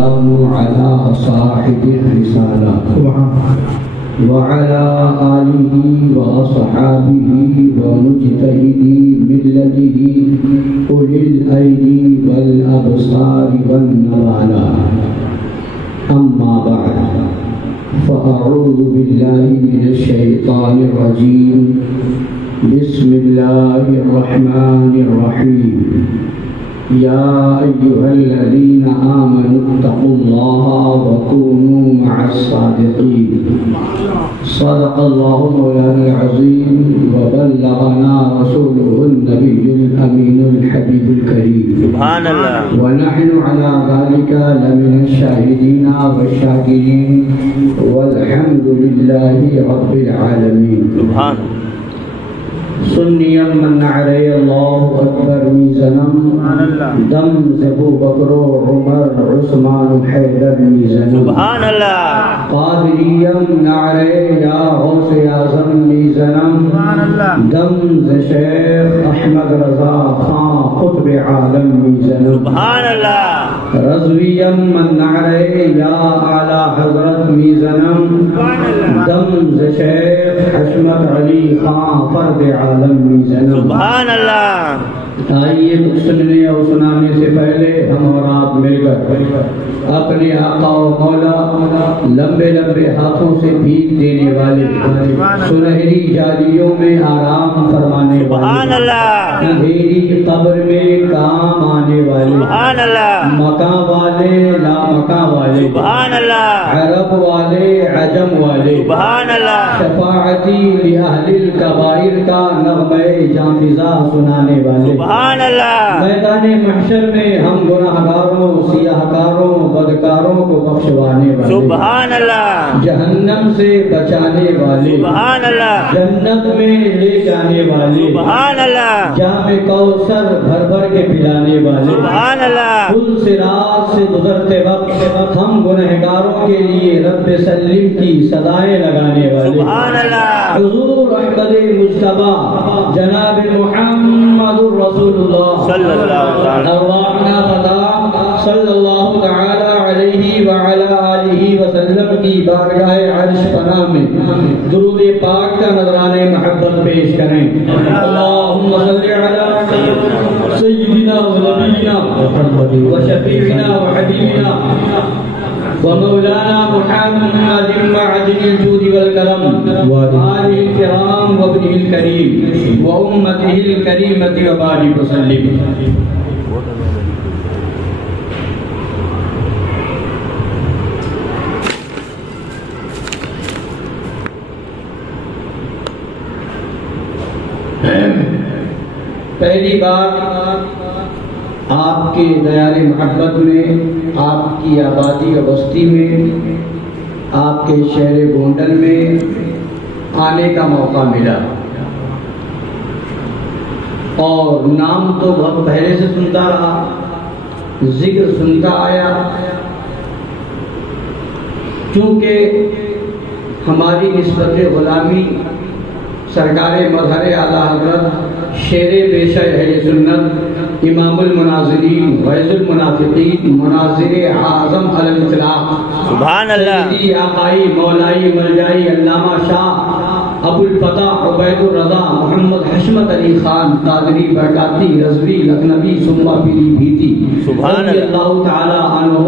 والسلام على صاحب الرسالة وعلى آله وأصحابه ومجتهدي ملته أولي الأيدي والأبصار والنوالة. أما بعد فأعوذ بالله من الشيطان الرجيم. بسم الله الرحمن الرحيم. يا أيها الذين آمنوا اتقوا الله وكونوا مع الصادقين. صدق الله مولانا العظيم وبلغنا رسوله النبي الأمين الحبيب الكريم. سبحان الله. ونحن على ذلك لمن الشاهدين والشاكرين والحمد لله رب العالمين. سبحان الله. سنیم من علی اللہ اکبر میزنم دم زبو بکر و عمر عثمان حیدر میزنم. سبحان اللہ. قادریم نعرے یا غوث اعظم میزنم دم ز شیخ احمد رضا خان قطب عالم میزنم. سبحان اللہ. رضویم من نعرے یا اعلی حضرت میزنم دم ز شیخ حشمت علی خان فرد عالم میزنم. سبحان اللہ. آئیے سننے اور سنانے سے پہلے ہم اور آپ مل کر اپنے آقا و مولا لمبے لمبے ہاتھوں سے بھیک دینے والے سنہری جالیوں میں آرام فرمانے والے اندھیری قبر میں کام آنے والے مکان والے لا مکان والے عرب والے عجم والے شفاعتی لأہل الکبائر کا نغمہ جانفزا سنانے والے میدان محشر میں ہم گناہگاروں سیاہکاروں بدکاروں کو بخشوانے والے سبحان اللہ. جہنم سے بچانے والے سبحان اللہ. جنت میں لے جانے والے سبحان اللہ. جام کوثر بھر بھر کے پلانے والے سبحان اللہ. پل صراط سے گزرتے وقت ہم گنہگاروں کے لیے رب سلم کی صدائیں لگانے والے سبحان اللہ. حضور احمد مجتبی جناب محمد رسول اللہ صلی اللہ ارواحنا فدا صلی اللہ تعالی علیہ وعلی آلہ وسلم کی بارگاہ عرش پناہ میں درود پاک کا نذرانہ محبت پیش کریں. اللہم صلی علی سیدنا و نبینا و شفیعنا و حبیبنا ومولانا محمد معدن الجود والکرم وآلہ الکرام وابنہ الکریم وامتہ الکریمۃ وبارک وسلم. پہلی بار آپ کے دیار محبت میں آپ کی آبادی و بستی میں آپ کے شہر گونڈل میں آنے کا موقع ملا اور نام تو بہت پہلے سے سنتا رہا ذکر سنتا آیا چونکہ ہماری نسبت غلامی سرکار مظہر اعلیٰ حضرت شیر پیشہ اہل سنت امام المناظرین فیض المنافقین مناظر اعظم علی الاطلاق سبحان اللہ. سیدی آقائی مولائی ملجائی علامہ شاہ ابو الفتح عبید الرضا محمد حشمت علی خان قادری برکاتی رضوی لکھنوی سما پیری بھیتی سبحان اللہ تعالی عنہ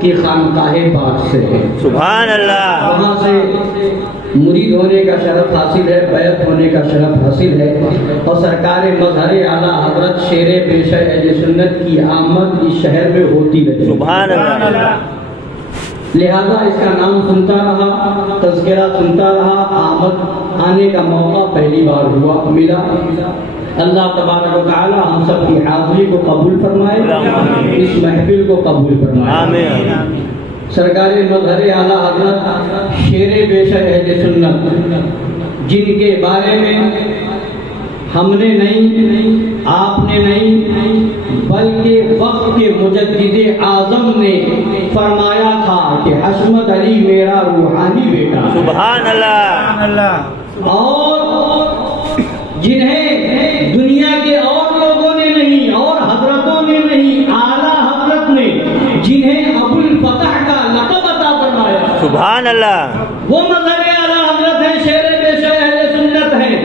کی خانقاہ پاک سے سبحان اللہ. وہاں سے مرید ہونے کا شرف حاصل ہے بیعت ہونے کا شرف حاصل ہے اور سرکار مظہر اعلیٰ حضرت شیر پیشہ اہل سنت کی آمد اس شہر میں ہوتی رہی سبحان اللہ. لہذا اس کا نام سنتا رہا تذکرہ سنتا رہا آمد آنے کا موقع پہلی بار ہوا ملا. اللہ تبارک و تعالی ہم سب کی حاضری کو قبول فرمائے اس محفل کو قبول فرمائے آمین. سرکار مظہر اعلیٰ حضرت شیر پیشہ اہل سنت جن کے بارے میں ہم نے نہیں آپ نے نہیں بلکہ وقت کے مجدد اعظم نے فرمایا تھا کہ حشمت علی میرا روحانی بیٹا سبحان اللہ. اور جنہیں دنیا کے اور لوگوں نے نہیں اور حضرتوں نے نہیں اعلیٰ حضرت نے جنہیں ابو فتح کا لقب عطا فرمایا. سبحان اللہ. وہ مظہر اعلیٰ حضرت ہیں، شیر پیشہ اہل سنت ہیں،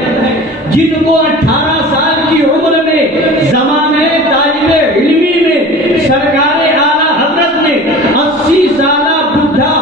جن کو 18 سال کی عمر میں زمانے طالب علمی میں سرکار اعلیٰ حضرت نے 80 سالہ بڈھا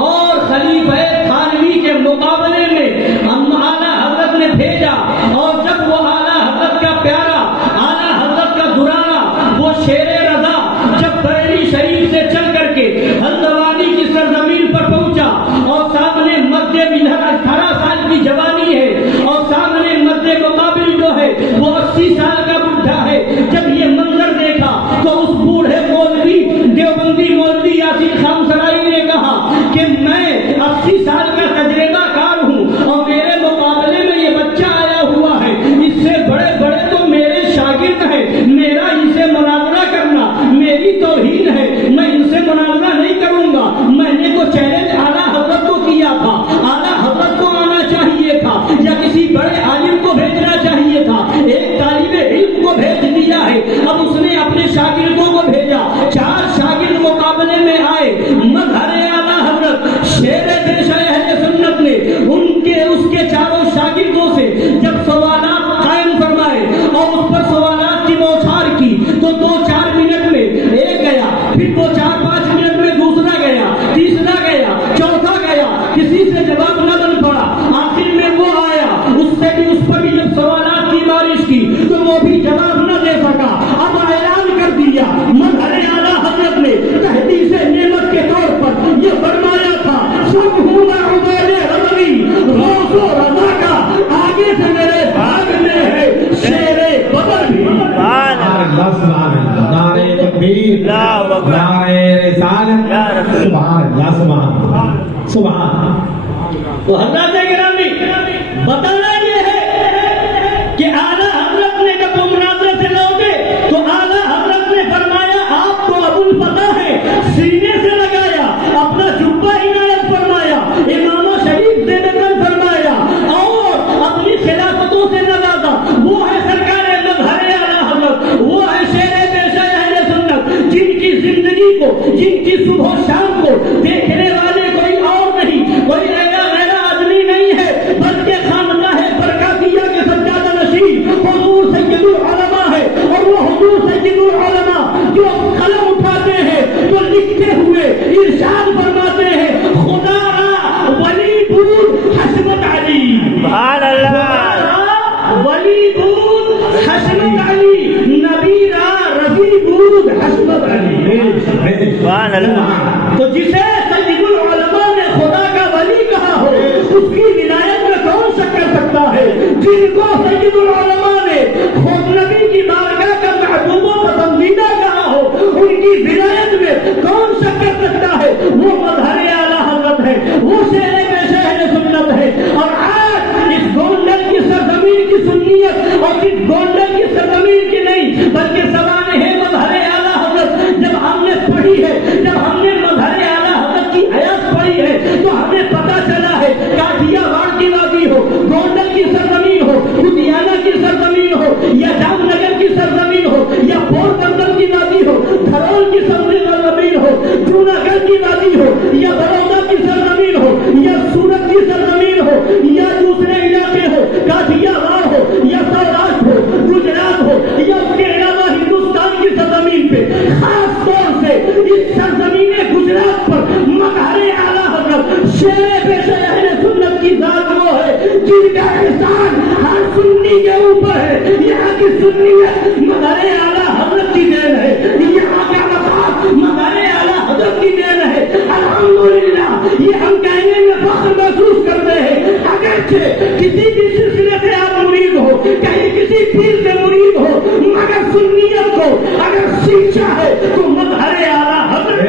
اور خلیفہ تھانوی کے مقابلے میں اعلیٰ حضرت نے بھیجا. اور جب وہ اعلیٰ حضرت کا پیارا، اعلیٰ حضرت کا درانا، وہ شیر رضا جب بریلی شریف سے چل کر کے ہلدوانی کی سرزمین پر پہنچا اور سامنے مد ملحد 18 سال کی جوانی ہے اور سامنے مد مقابل جو ہے وہ 80 سال کا بڈھا ہے، جب یہ منظر دیکھا تو اس بوڑھے مولوی دیوبندی مولوی یاسین خان سرائی نے کہا کہ میں 80 سال کا تجربہ کار ہوں اور میرے مقابلے میں یہ بچہ آیا ہوا ہے، اس سے بڑے بڑے تو میرے شاگرد ہیں، میرا ان سے مناظرہ کرنا میری توہین ہے، میں ان سے مناظرہ نہیں کروں گا. میں نے تو چیلنج اعلیٰ حضرت کو کیا تھا، اعلیٰ حضرت کو آنا چاہیے تھا یا کسی بڑے عالم کو بھیجنا چاہیے تھا. ایک طالب علم کو بھیج دیا ہے، اب اس نے اپنے شاگردوں کو بھیجا. 4 شاگرد مقابلے میں آئے. مظہر اعلیٰ حضرت شیر پیشہ اہل سنت نے اس کے 4 شاگردوں سے جب سوالات قائم فرمائے اور اس پر سوالات کی بوچھار کی تو 2-4 منٹ میں ایک گیا، پھر 4-5 منٹ میں دوسرا گیا، تیسرا گیا، چوتھا گیا، کسی سے جواب نہ بن پڑا. آخر میں وہ آیا، اس پر بھی جب سوالات کی بارش کی تو وہ بھی جواب نہ دے سکا. اب اعلان کر دیا. مظہر اعلیٰ حضرت نے تحدیث نعمت کے طور پر یہ فرمایا تھا، سب ہوں میں عبید رضوی، روز و رضا کا آگے سے میرے بھاگ میں ہے شیر بدر بھی. نعرے تکبیر، نعرے رسالت، سبحان اللہ، سبحان سبحان. تو حضرات گرامی بتانا یہ ہے کہ اعلیٰ حضرت نے جب وہ مناظرے سے لوٹے تو اعلیٰ حضرت نے فرمایا آپ کو ابو الفتح ہے، سینے سے لگایا، اپنا جبہ عنایت فرمایا، امام شریف سے نقل فرمایا اور اپنی خلافتوں سے نوازا. وہ ہے سرکار مظہر اعلیٰ حضرت، وہ ہے شیر پیشہ اہل سنت، جن کی زندگی کو، جن کی صبح و شام کو دیکھنے والے کوئی اور نہیں، کوئی غیر آدمی نہیں ہے بلکہ خانقاہ برکاتیہ کے سجادہ نشین حضور سید العلماء ہے. اور وہ حضور سید العلماء جو قلم اٹھاتے ہیں تو لکھتے ہوئے ارشاد فرماتے ہیں، خدا را ولی بود حشمت علی، سبحان اللہ. ولی بود حشمت علی، نبی را رضی بود حشمت علی. سبحان اللہ. تو جسے سید العلماء نے خدا کا ولی کہا ہو اس کی ولایت میں کون شک کر سکتا ہے؟ جن کو سید العلماء نے خود نبی کی بارگاہ کا محبوب و پسندیدہ کہا ہو ان کی ولایت میں کون شک کر سکتا ہے؟ وہ مظہر اعلیٰ حضرت ہے، وہ شیر پیشہ اہل سنت ہے. اور آج اس گونڈل کی سرزمین کی سنیت اور صرف گونڈل کی سرزمین کی نہیں بلکہ زبان ہے مظہر اعلیٰ حضرت جب ہم نے پڑھی ہے، جب ہم نے مظہر اعلیٰ حضرت کی حیات پڑھی ہے تو ہمیں پتہ چلا ہے کاٹیا واڑ کی وادی ہو، گونڈل کی سرزمین ہو، لدھیانہ کی سرزمین ہو یا جام نگر کی سرزمین ہو یا پور بندر کی وادی ہو، دھرول کی سرزمین ہو، جوناگڑھ کی وادی ہو یا بڑودہ کی سرزمین ہو یا سورت کی سرزمین ہو یا دوسرے علاقے ہو، کاٹیا واڑ ہو یا سوراشٹر ہو، گجرات ہو یا اس کے علاوہ ہندوستان کی سرزمین پہ، خاص طور سے اس سرزمین گجرات پر مظہر اعلیٰ حضرت شیر پیشہ اہل سنت کی ذات وہ ہے جن کا احسان ہر سنی کے اوپر ہے. یہاں کی سنیت مظہر اعلیٰ حضرت کی دین ہے، یہاں کا مقام مظہر اعلیٰ حضرت کی دین ہے. الحمدللہ یہ ہم کہنے میں فخر محسوس کرتے ہیں. اگرچہ کسی بھی سلسلے سے آپ مرید ہو، کہیں کسی پیر سے مرید ہو، مگر سنیت کو اگر سیکھا ہے تو مظہر اعلیٰ حضرت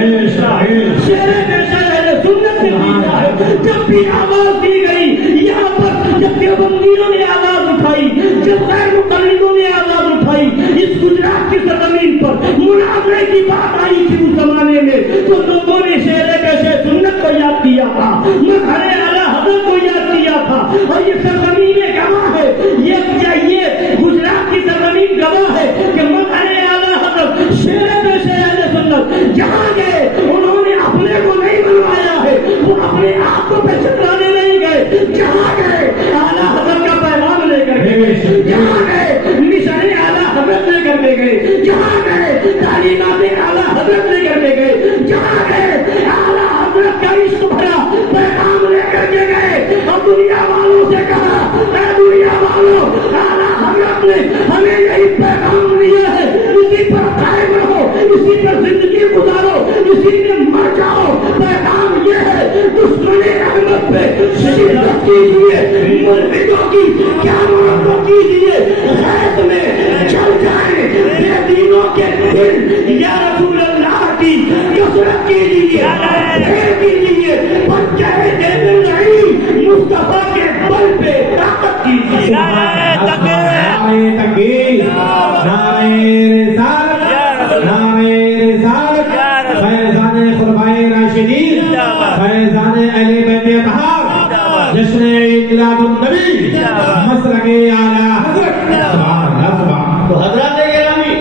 شیر پیشہ اہل سنت سے سیکھا ہے. جب بھی آواز دی گئی یہاں پر، جب دیوبندیوں نے آواز اٹھائی، جب غیر مقلدوں نے آواز اٹھائی، اس گجرات کی سرزمین پر مناظرے کی بات آئی تھی اس زمانے میں تو لوگوں نے شیر پیشہ سنت کو یاد کیا تھا، مظہر اعلیٰ حضرت کو یاد کیا تھا. اور یہ سرزمین گواہ ہے، یہ گجرات کی سرزمین گواہ ہے کہ مظہر اعلیٰ حضرت شیر پیشہ اہل سنت جہاں گئے انہوں نے جگہ گئے اعلیٰ حضرت کا عشق بھرا پیغام لے کر کے گئے اور دنیا والوں سے کہا اے دنیا والوں اعلیٰ حضرت نے ہمیں یہی پیغام دیا ہے اسی پر قائم رہو اسی پر زندگی گزارو اسی میں مر جاؤ پیغام یہ ہے دشمن احمد پہ شدت کیجیے ملحدوں کی کیا مرتبہ کیجیے غیظ میں جل جائیں بے دینوں کے دل یا رسول اللہ کی کثرت کیجیے پھر کیجیے بچہ دین العین مصطفیٰ کے بل پہ طاقت کیجیے نعرہ تکبیر نعرہ رسالت نعرہ رسالت فیضان خلفائے راشدین فیضان اہل بیت اطہار جشن عید میلاد النبی مسلک اعلی حضرت سبحان اللہ سبحان. تو حضرات گرامی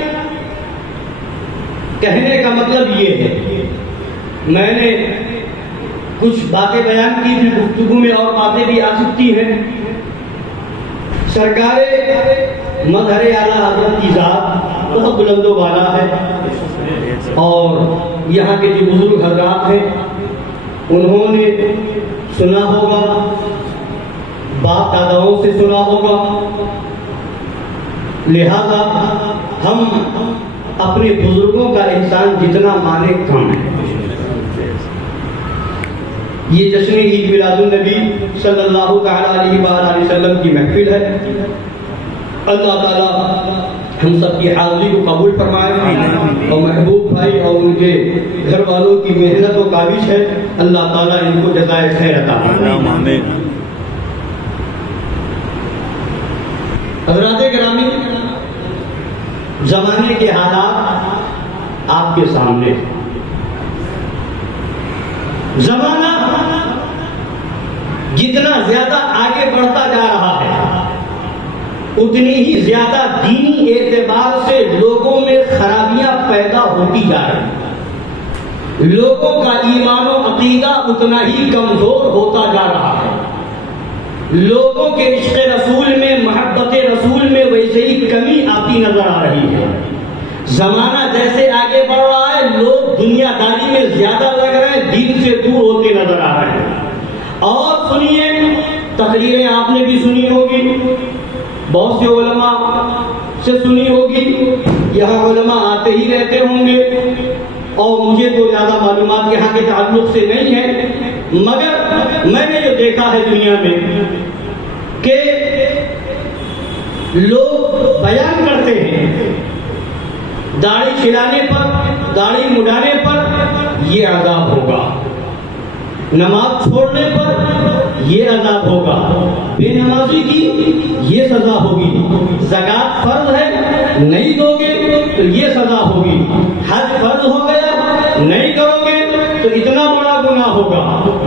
کہنے کا مطلب یہ ہے میں نے کچھ باتیں بیان کی تھی گفتگو میں اور باتیں بھی آ سکتی ہیں. سرکار مظہر اعلیٰ حضرت کی ذات بہت بلند و بالا ہے اور یہاں کے جو بزرگ حضرات ہیں انہوں نے سنا ہوگا باپ داداؤں سے سنا ہوگا لہذا ہم اپنے بزرگوں کا احسان جتنا مانے کم ہے. یہ جشن عید میلاد النبی صلی اللہ تعالیٰ علیہ وآلہ وسلم کی محفل ہے. اللہ تعالیٰ ہم سب کی حاضری کو قبول فرمائے اور محبوب بھائی اور ان کے گھر والوں کی محنت و کاوش ہے اللہ تعالیٰ ان کو جزائے خیر عطا فرمائے. حضرات گرامی زمانے کے حالات آپ کے سامنے زمانہ جتنا زیادہ آگے بڑھتا جا رہا ہے اتنی ہی زیادہ دینی اعتبار سے لوگوں میں خرابیاں پیدا ہوتی جا رہی ہیں. لوگوں کا ایمان و عقیدہ اتنا ہی کمزور ہوتا جا رہا ہے. لوگوں کے عشق رسول میں محبت رسول میں ویسے ہی کمی آتی نظر آ رہی ہے. زمانہ جیسے آگے بڑھ رہا ہے لوگ دنیا داری میں زیادہ لگ رہے ہیں دین سے دور ہوتے نظر آ رہے ہیں. اور سنیے تقریریں آپ نے بھی سنی ہوگی بہت سے علماء سے سنی ہوگی یہاں علماء آتے ہی رہتے ہوں گے اور مجھے تو زیادہ معلومات یہاں کے تعلق سے نہیں ہے مگر میں نے جو دیکھا ہے دنیا میں کہ لوگ بیان کرتے ہیں داڑھی چھڑانے پر داڑھی مڈانے پر یہ عذاب ہوگا نماز چھوڑنے پر یہ عذاب ہوگا بے نمازی کی یہ سزا ہوگی زکات فرض ہے نہیں دو گے تو یہ سزا ہوگی حج فرض ہو گیا نہیں کرو گے تو اتنا بڑا گناہ ہوگا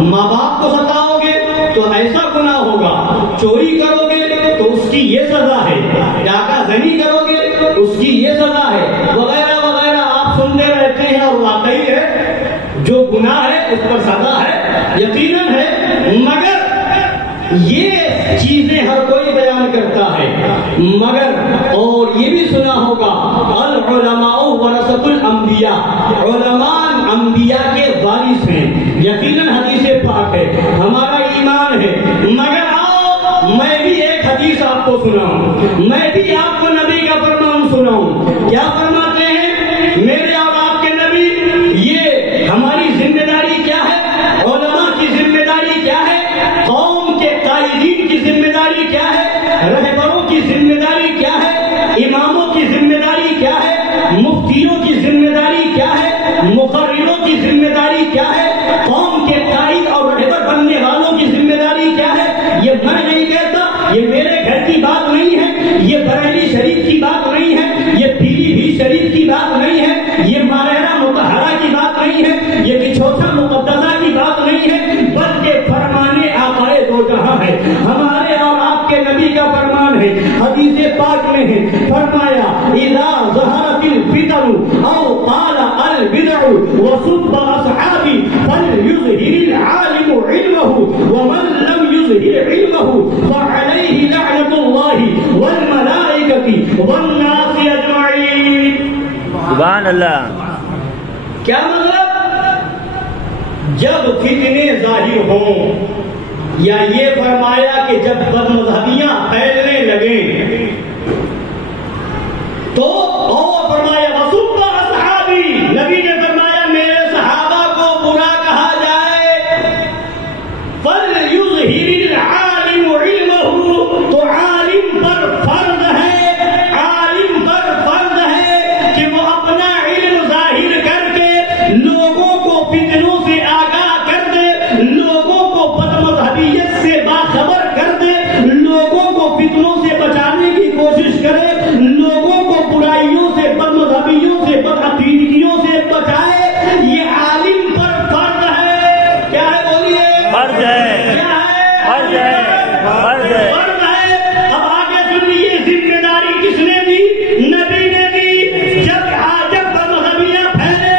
ماں باپ کو ستاؤ گے تو ایسا گناہ ہوگا چوری کرو گے تو اس کی یہ سزا ہے ڈاکہ زنی کرو گے اس کی یہ سزا ہے وغیرہ وغیرہ آپ سنتے رہتے ہیں اور واقعی ہے جو گناہ ہے اس پر سزا ہے یقیناً ہے مگر یہ چیزیں ہر کوئی بیان کرتا ہے مگر اور یہ بھی سنا ہوگا العلماء ورثۃ الانبیاء علماء انبیاء کے وارث ہیں یقیناً حدیث پاک ہے ہمارا ایمان ہے مگر آؤ میں بھی ایک حدیث آپ کو سناؤں میں بھی آپ کو نبی کا فرمان سناؤں کیا فرماتے ہیں میرے اور آپ کے نبی یہ ہماری ذمہ داری کیا ہے علماء کی ذمہ داری کیا ہے قوم کے قائدین کی ذمہ داری کیا ہے رہبروں کی ذمہ داری کیا ہے اماموں کی ذمہ داری کیا ہے مفتیوں کی ذمہ داری کیا ہے مقرروں کی ذمہ داری کیا ہے قوم کے قائد اور رہبر بننے والوں کی ذمہ داری کیا ہے یہ میں نہیں کہتا یہ میرے گھر کی بات نہیں ہے یہ بریلی شریف کی بات نہیں ہے یہ پیلی بھی شریف کی بات نہیں ہے یہ مارہرہ مطہرہ کی بات نہیں ہے یہ کچھوٹا مقدسہ کی بات نہیں ہے بلکہ فرمانے آقائے دو جہاں ہے ہمارے اور آپ کے نبی کا فرمان ہے حدیث پاک میں ہے فرمایا اذا ظہرت الفتن او قال البدع وصب اصحابی فلیظہر العالم علمه ومن لم يظهر علمه فعليه لعنة الله والملائكة والناس اجمعین. سبحان اللہ. کیا مطلب جب فتنے ظاہر ہوں، یا یہ فرمایا کہ جب بد مذہبیاں پھیلنے لگیں تو اور فرمایا وسب اصحابی، نبی نے فرمایا میرے صحابہ کو برا کہا جائے، فلیظہر العالم علمہ، تو عالم پر فرض ہے، عالم پر فرض ہے کہ وہ اپنا علم ظاہر کر کے لوگوں کو فتنوں سے آگاہ کر دے، لوگوں کو بد مذہبیت سے باخبر کر دے، لوگوں کو فتنوں سے بچانے کی کوشش کرے، لوگوں کو برائیوں سے، بد مذہبیوں سے، بد عقیدگیوں سے بچائے، یہ عالم پر فرض ہے۔ کیا ہے بولیے؟ فرض ہے، کیا ہے؟ فرض ہے، فرض ہے۔ فرض ہے۔ اب آگے سنیے، ذمہ داری کس نے دی؟ نبی نے دی۔ جب بد مذہبیاں پھیلے،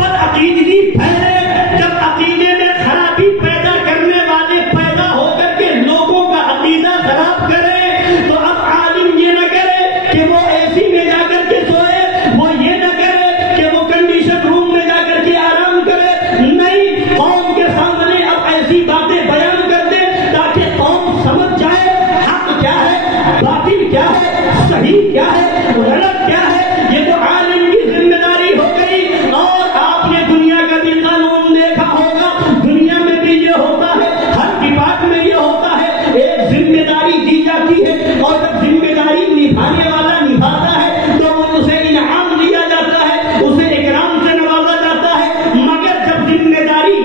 بد عقیدگی پھیلے، جب عقیدے میں خرابی پیدا کرنے والے پیدا ہو کر کے لوگوں کا عقیدہ خراب کرے، تو اب عالم یہ نہ کرے کہ وہ ایسی میں جا کر کے سوئے، وہ یہ نہ کرے کہ وہ کنڈیشن روم میں جا کر کے آرام کرے، نہیں، قوم کے سامنے اب ایسی باتیں بیان کر دے تاکہ قوم سمجھ جائے حق کیا ہے، باطل کیا ہے، صحیح کیا ہے، غلط کیا ہے۔ یہ تو عالم کی ذمہ داری ہو گئی۔ اور آپ نے دنیا کا بھی قانون دیکھا ہوگا، دنیا میں بھی یہ ہوتا ہے، ہر ڈپارٹ میں یہ ہوتا ہے، ایک ذمہ داری دی جاتی ہے اور جب ذمہ داری نبھانے والا نبھاتا ہے تو اسے انعام دیا جاتا ہے، اسے اکرام سے نوازا جاتا ہے، مگر جب ذمہ داری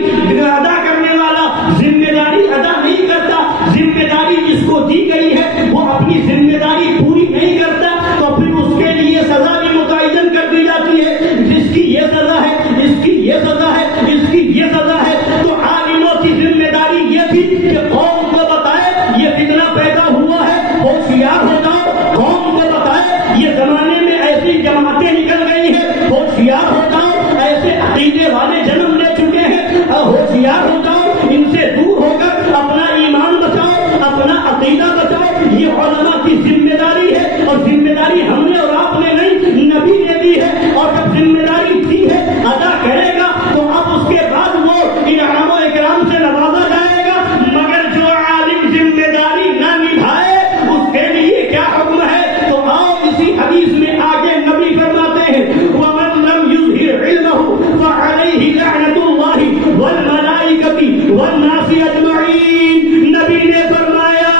ادا کرنے والا ذمہ داری ادا نہیں کرتا، ذمہ داری جس کو دی گئی ہے وہ اپنی ذمہ داری پوری نہیں کرتا، تو پھر اس کے لیے سزا بھی متعین کر دی جاتی ہے، جس کی یہ سزا ہے، اس کی یہ سزا ہے، اس کی یہ سزا ہے۔ تو عالموں کی ذمہ داری یہ تھی کہ قوم کو بتائے یہ فتنہ پیدا ہوا ہے، ہوشیار ہو جاؤ، قوم کو بتائے یہ زمانے میں ایسی جماعتیں نکل گئی ہیں، ہوشیار ہو جاؤ، ایسے عقیدے والے جنم لے چکے ہیں، ہوشیار ہو جاؤ، ان سے دور ہو کر اپنا ایمان بچاؤ، اپنا عقیدہ بچاؤ۔ یہ علماء کی ذمہ داری ہے، اور ذمہ داری ہم نے اور آپ نے نہیں، نبی نے دی ہے، اور جب ذمہ داری دی ہے ادا کرے گا تو اب اس کے بعد وہ انعام و اکرام سے نوازا جائے گا، مگر جو عالم ذمہ داری نہ نبھائے اس کے لیے کیا حکم ہے؟ تو آؤ اسی حدیث میں آگے نبی فرماتے ہیں وَمَن لَّمْ يُظْهِرْ عِلْمَهُ فَعَلَيْهِ لَعْنَةُ اللَّهِ وَالْمَلَائِكَةِ وَالنَّاسِ أَجْمَعِينَ۔ نبی نے فرمایا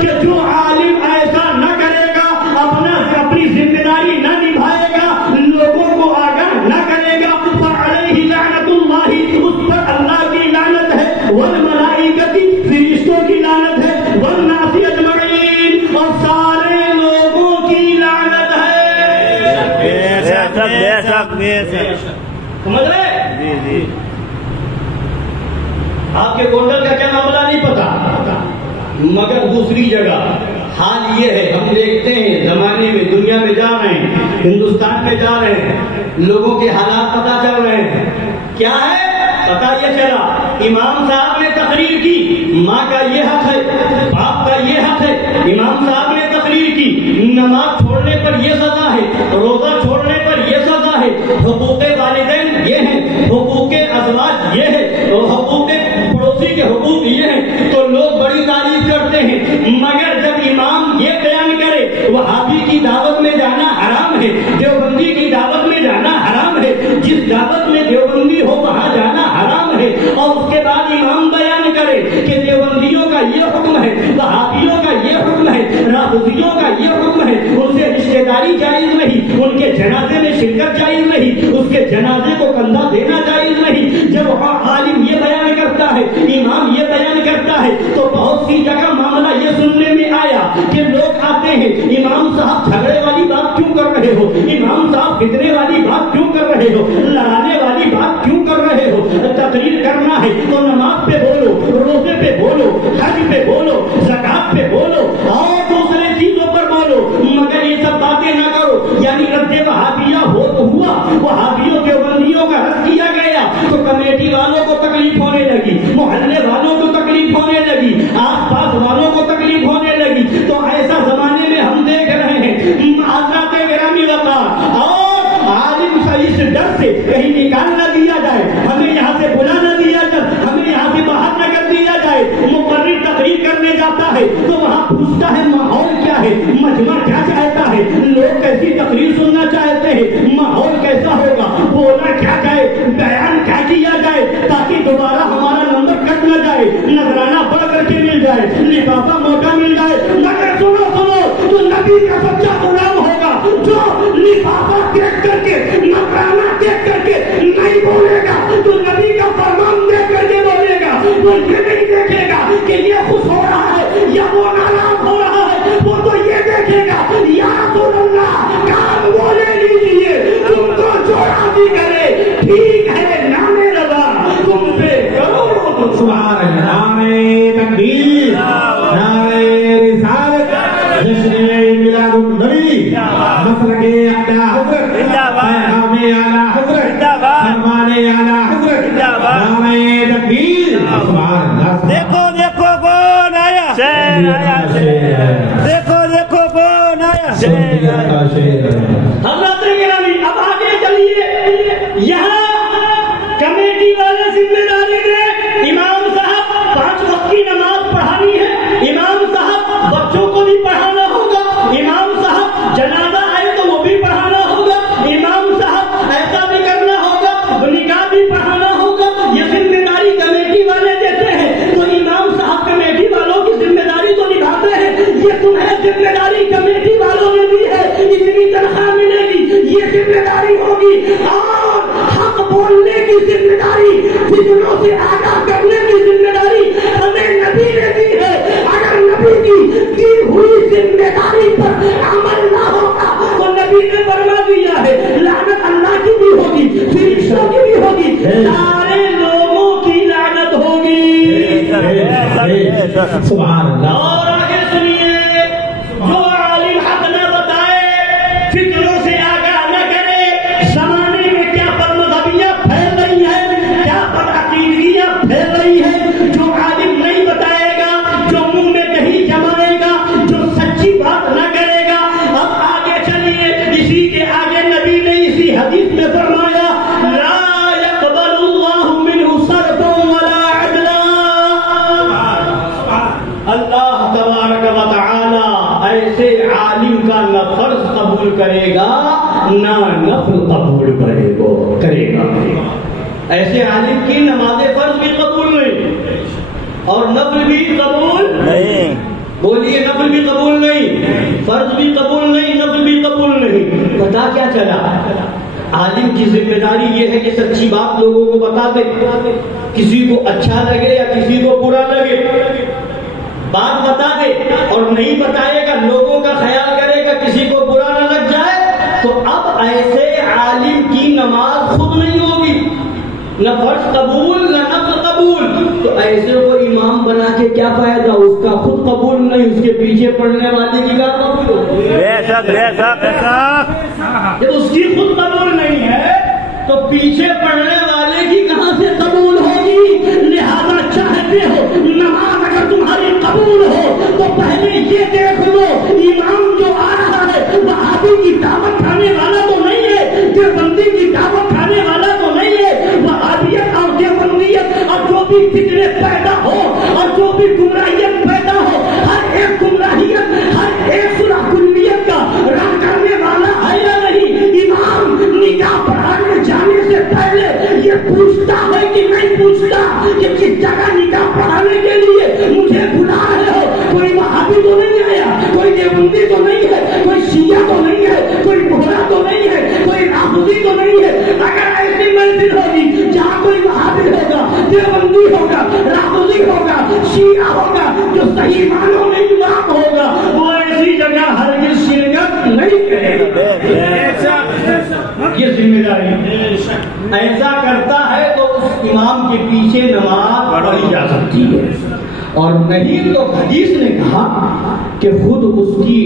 کہ جو عالم ایسا نہ کرے گا، اپنی ذمہ داری نہ نبھائے گا، لوگوں کو آگاہ نہ کرے گا، فَعَلَيْهِ لَعْنَةُ اللَّهِ، اس پر اللہ کی لعنت ہے، وَالْمَلَائِكَةِ، فرشتوں کی لعنت ہے، وَالنَّاسِ أَجْمَعِينَ، اور سارے لوگوں کی لعنت ہے۔ بے شک، بے شک۔ سمجھ رہے؟ جی جی۔ آپ کے گونڈل کا کیا معاملہ نہیں پتا، مگر دوسری جگہ حال یہ ہے، ہم دیکھتے ہیں زمانے میں، دنیا میں جا رہے ہیں، ہندوستان میں جا رہے ہیں، لوگوں کے حالات پتا چل رہے ہیں، کیا ہے پتا یہ چلا، امام صاحب نے تقریر کی، ماں کا یہ حق ہے، باپ کا یہ حق ہے، امام صاحب نے تقریر کی، نماز چھوڑنے پر یہ سزا ہے، روزہ چھوڑنے پر یہ سزا ہے، حقوق والدین یہ ہیں، حقوق ازواج یہ ہے، حقوق پڑوسی کے حقوق یہ ہیں، تو لوگ بڑی تعریف کرتے ہیں، مگر جب امام یہ بیان کرے وہابی کی دعوت میں جانا حرام ہے، دیوبندی کی دعوت میں جانا حرام ہے، جس دعوت میں دیوبندی ہو وہاں جانا حرام ہے، اور اس کے بعد امام بیان کرے کہ دیوبندیوں کا یہ حکم ہے، وہابیوں کا یہ حکم ہے، رافضیوں کا یہ حکم ہے، ان سے رشتہ داری جائز نہیں، ان کے جنازے میں شرکت جائز نہیں، اس کے جنازے کو کندھا دینا جائز نہیں، جب عالم یہ بیان کرتا ہے، امام یہ بیان کرتا ہے، تو بہت سی جگہ معاملہ یہ سننے میں آیا کہ لوگ آتے ہیں، امام صاحب جھگڑے والی بات کیوں کر رہے ہو، امام صاحب فتنے والی بات کیوں کر رہے ہو، لڑانے والی بات کیوں کر رہے ہو، تقریر کرنا ہے تو نماز پہ بولو، روزے پہ بولو، حج پہ بولو، زکات پہ بولو، اور دوسرے چیزوں پر بولو، مگر یہ سب باتیں نہ کرو۔ یعنی رد وہابیہ ہوا، وہابیوں کے بندیوں کا رد کیا گیا تو کمیٹی والوں کو تکلیف ہونے لگی، محلے والوں کو تکلیف ہونے لگی، آس پاس والوں کو تکلیف ہونے لگی، تو ایسا زمانے میں ہم دیکھ رہے ہیں حضرات گرامی وقار، اور عالم سے اس ڈر سے کہیں نکال نہ دیا جائے، ہمیں یہاں سے بلا نہ دیا نبی کا سچا غلام ہوگا جو لفافہ دیکھ کر کے نذرانہ دیکھ کر کے نہیں بولے گا، تو نبی کا فرمان دیکھ کر کے بولے گا. وہ یہ نہیں دیکھے گا کہ یہ خوش ہو رہا ہے یا وہ ناراض ہو رہا ہے، وہ تو یہ دیکھے گا یا رسول اللہ کام وہ لے لیجیے، تم کو جو راضی کرے ٹھیک ہے، نانے رضا تم پہ کرو. سبحان اللہ. نعرہ تکبیر، نعرہ رسالت، جشن میلاد النبی، مسلک اعلی حضرت، پیغام اعلی حضرت، فرمان اعلی حضرت، نعرہ تکبیر. سبحان اللہ. دیکھو دیکھو کون آیا، شیر آیا، دیکھو دیکھو کون آیا، شیر آیا. حضرت گرامی اب آگے چلیے. یہاں کمیٹی والے ذمہ داری نے امام صاحب 5 وقت کی نماز پڑھانی ہے، امام صاحب بچوں کو بھی پڑھانا ہوگا، امام صاحب جنازہ آئے تو وہ بھی پڑھانا ہوگا، امام صاحب ایسا بھی کرنا ہوگا، نکاح بھی پڑھانا ہوگا. یہ ذمہ داری کمیٹی والے دیتے ہیں تو امام صاحب کمیٹی والوں کی ذمہ داری تو نبھاتے ہیں. یہ تمہیں ذمہ داری کمیٹی والوں نے دی ہے، اتنی تنخواہ ملے گی، یہ ذمہ داری ہوگی. اور حق بولنے کی ذمہ داری، فتنوں سے آگاہ کرنے کی ذمہ داری ہمیں نبی نے دی ہے. اگر نبی کی دی ہوئی ذمہ داری پر عمل نہ ہوگا تو نبی نے فرما دیا ہے لعنت اللہ کی بھی ہوگی، فرشتوں کی بھی ہوگی، سارے لوگوں کی لعنت ہوگی. سبحان اللہ. اور آگے سنیے، جو عالم حق نہ بتائے، فتنوں سے آگاہ نہ کرے، زمانے میں کیا بد مذہبیاں پھیل رہی ہیں، کیا بد عقیدگیاں پھیل رہی ہیں، جو عالم نہیں بتائے گا، جو منہ میں کہیں جمائے گا، جو سچی بات نہ کرے گا. اب آگے چلیے، اسی کے آگے نبی نے اسی حدیث میں فرمایا لا يقبل اللہ منہ صرفا ولا عدلا. اللہ تبارک و تعالی ایسے عالم کا نہ فرض قبول کرے گا نہ نفل قبول کرے گا. ایسے عالم کی نماز فرض بھی قبول نہیں اور نفل بھی قبول نہیں. بولیے نفل بھی قبول نہیں، فرض بھی قبول نہیں، نفل بھی قبول نہیں. پتا کیا چلا؟ عالم کی ذمہ داری یہ ہے کہ سچی بات لوگوں کو بتا دے، کسی کو اچھا لگے یا کسی کو برا لگے، بات بتا دے. اور نہیں بتائے گا، لوگوں کا خیال کرے گا، کسی کو برا نہ لگ جائے. تو اب ایسے عالم کی نماز خود نہیں ہوگی، نہ فرض قبول نہ نفل قبول. تو ایسے کو امام بنا کے کیا فائدہ؟ اس کا خود قبول نہیں، اس کے پیچھے پڑھنے والے کی کیا قبول ہوگی؟ بے شک بے شک بے شک. جب اس کی خود قبول نہیں ہے تو پیچھے پڑھنے والے کی کہاں سے قبول ہوگی؟ لہذا چاہتے ہو نماز اگر تمہاری قبول ہو تو پہلے یہ دیکھ لو امام جو آ رہا ہے وہابی کی دعوت کھانے والا تو نہیں ہے، دیوبندی کی دعوت کھانے والا تو نہیں ہے. وہابیت اور دیوبندیت اور جو بھی فتنے پیدا ہو اور جو بھی گمراہیت پیدا ہو، ہر ایک گمراہیت، ہر ایک صلح کلیت کا رنگ کرنے والا ہے یا نہیں؟ امام نکاح پڑھانے جانے سے پہلے یہ پوچھتا ہے کہ نہیں پوچھتا کہ کس جگہ نکاح پڑھانے کے لیے مجھے بلا رہے ہو؟ کوئی وہابی تو نہیں آیا، کوئی دیوبندی تو نہیں ہے، کوئی شیعہ تو نہیں ہے، کوئی بہرا تو نہیں ہے، کوئی رافضی تو نہیں ہے. اگر ایسی محفل ہوگی جہاں کوئی وہابی ہوگا، دیوبندی ہوگا، رافضی ہوگا، شیعہ ہوگا، جو صحیح معنوں میں امام ہوگا، وہ ایسی جگہ ہرگز شرکت نہیں کرے گا. یہ ذمہ داری ایسا کرتا ہے تو اس امام کے پیچھے نماز پڑھی جا سکتی ہے، اور نہیں تو حدیث نے کہا کہ خود اس کی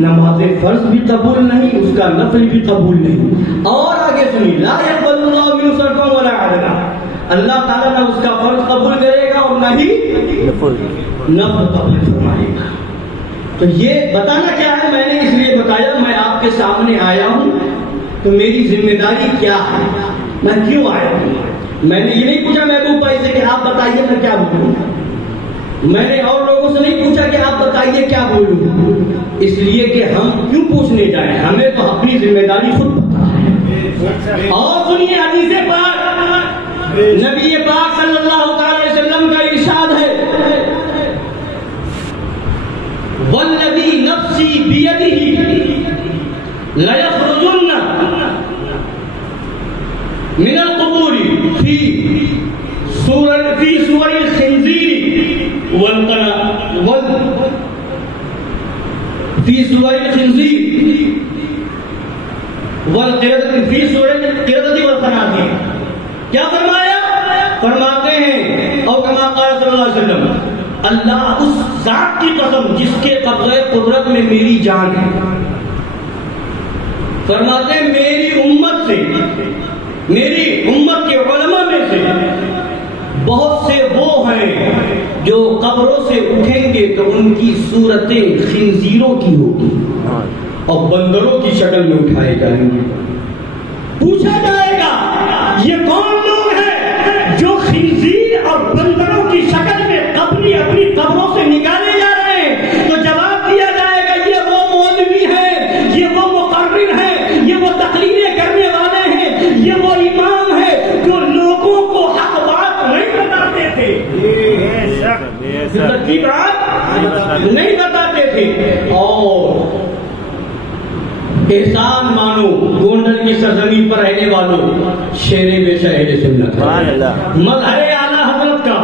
نماز فرض بھی قبول نہیں، اس کا نفل بھی قبول نہیں. اور آگے سنیے، لا يقبل اللہ منہ صرفا ولا عدلا. اللہ تعالیٰ نہ اس کا فرض قبول کرے گا اور نہ ہی نفل قبول فرمائے گا. تو یہ بتانا کیا ہے، میں نے اس لیے بتایا، میں آپ کے سامنے آیا ہوں تو میری ذمہ داری کیا ہے، میں کیوں آیا ہوں. میں نے یہ نہیں پوچھا محبوب بھائی سے کہ آپ بتائیے میں کیا بولوں، میں نے اور لوگوں سے نہیں پوچھا کہ آپ بتائیے کیا بولوں، اس لیے کہ ہم کیوں پوچھنے جائیں، ہمیں تو اپنی ذمہ داری خود پتا ہے. اور سنیے حدیث پاک، نبی پاک صلی اللہ تعالی وسلم کا ارشاد ہے والذی نفسی بیدہ لیخرجن من القبور فی سور الخنزیر فی سور الخنزیر فی سور القردۃ والخنازیر. کیا فرمایا؟ فرماتے ہیں او کما قال صلی اللہ علیہ وسلم، اللہ اس ذات کی قسم جس کے قبضہ قدرت میں میری جان ہے، فرماتے ہیں میری امت سے، میری امت کے علماء میں سے بہت سے وہ ہیں جو قبروں سے اٹھیں گے تو ان کی صورتیں خنزیروں کی ہوگی اور بندروں کی شکل میں اٹھائے جائیں گے. پوچھا جائے گا یہ کون لوگ ہیں جو خنزیر اور بندروں کی شکل میں اپنی قبروں سے نکالے جا رہے ہیں؟ تو جواب دیا جائے گا یہ وہ مولوی ہیں، یہ وہ مقرر ہیں، یہ وہ تقریریں کرنے والے ہیں، یہ وہ امام ہیں جو لوگوں کو حق بات نہیں بتاتے تھے، سچی بات نہیں بتاتے تھے. اور احسان مانو گونڈل کی سرزمین پر رہنے والوں، شیر بے شہر سنت مظہر اعلی حضرت کا،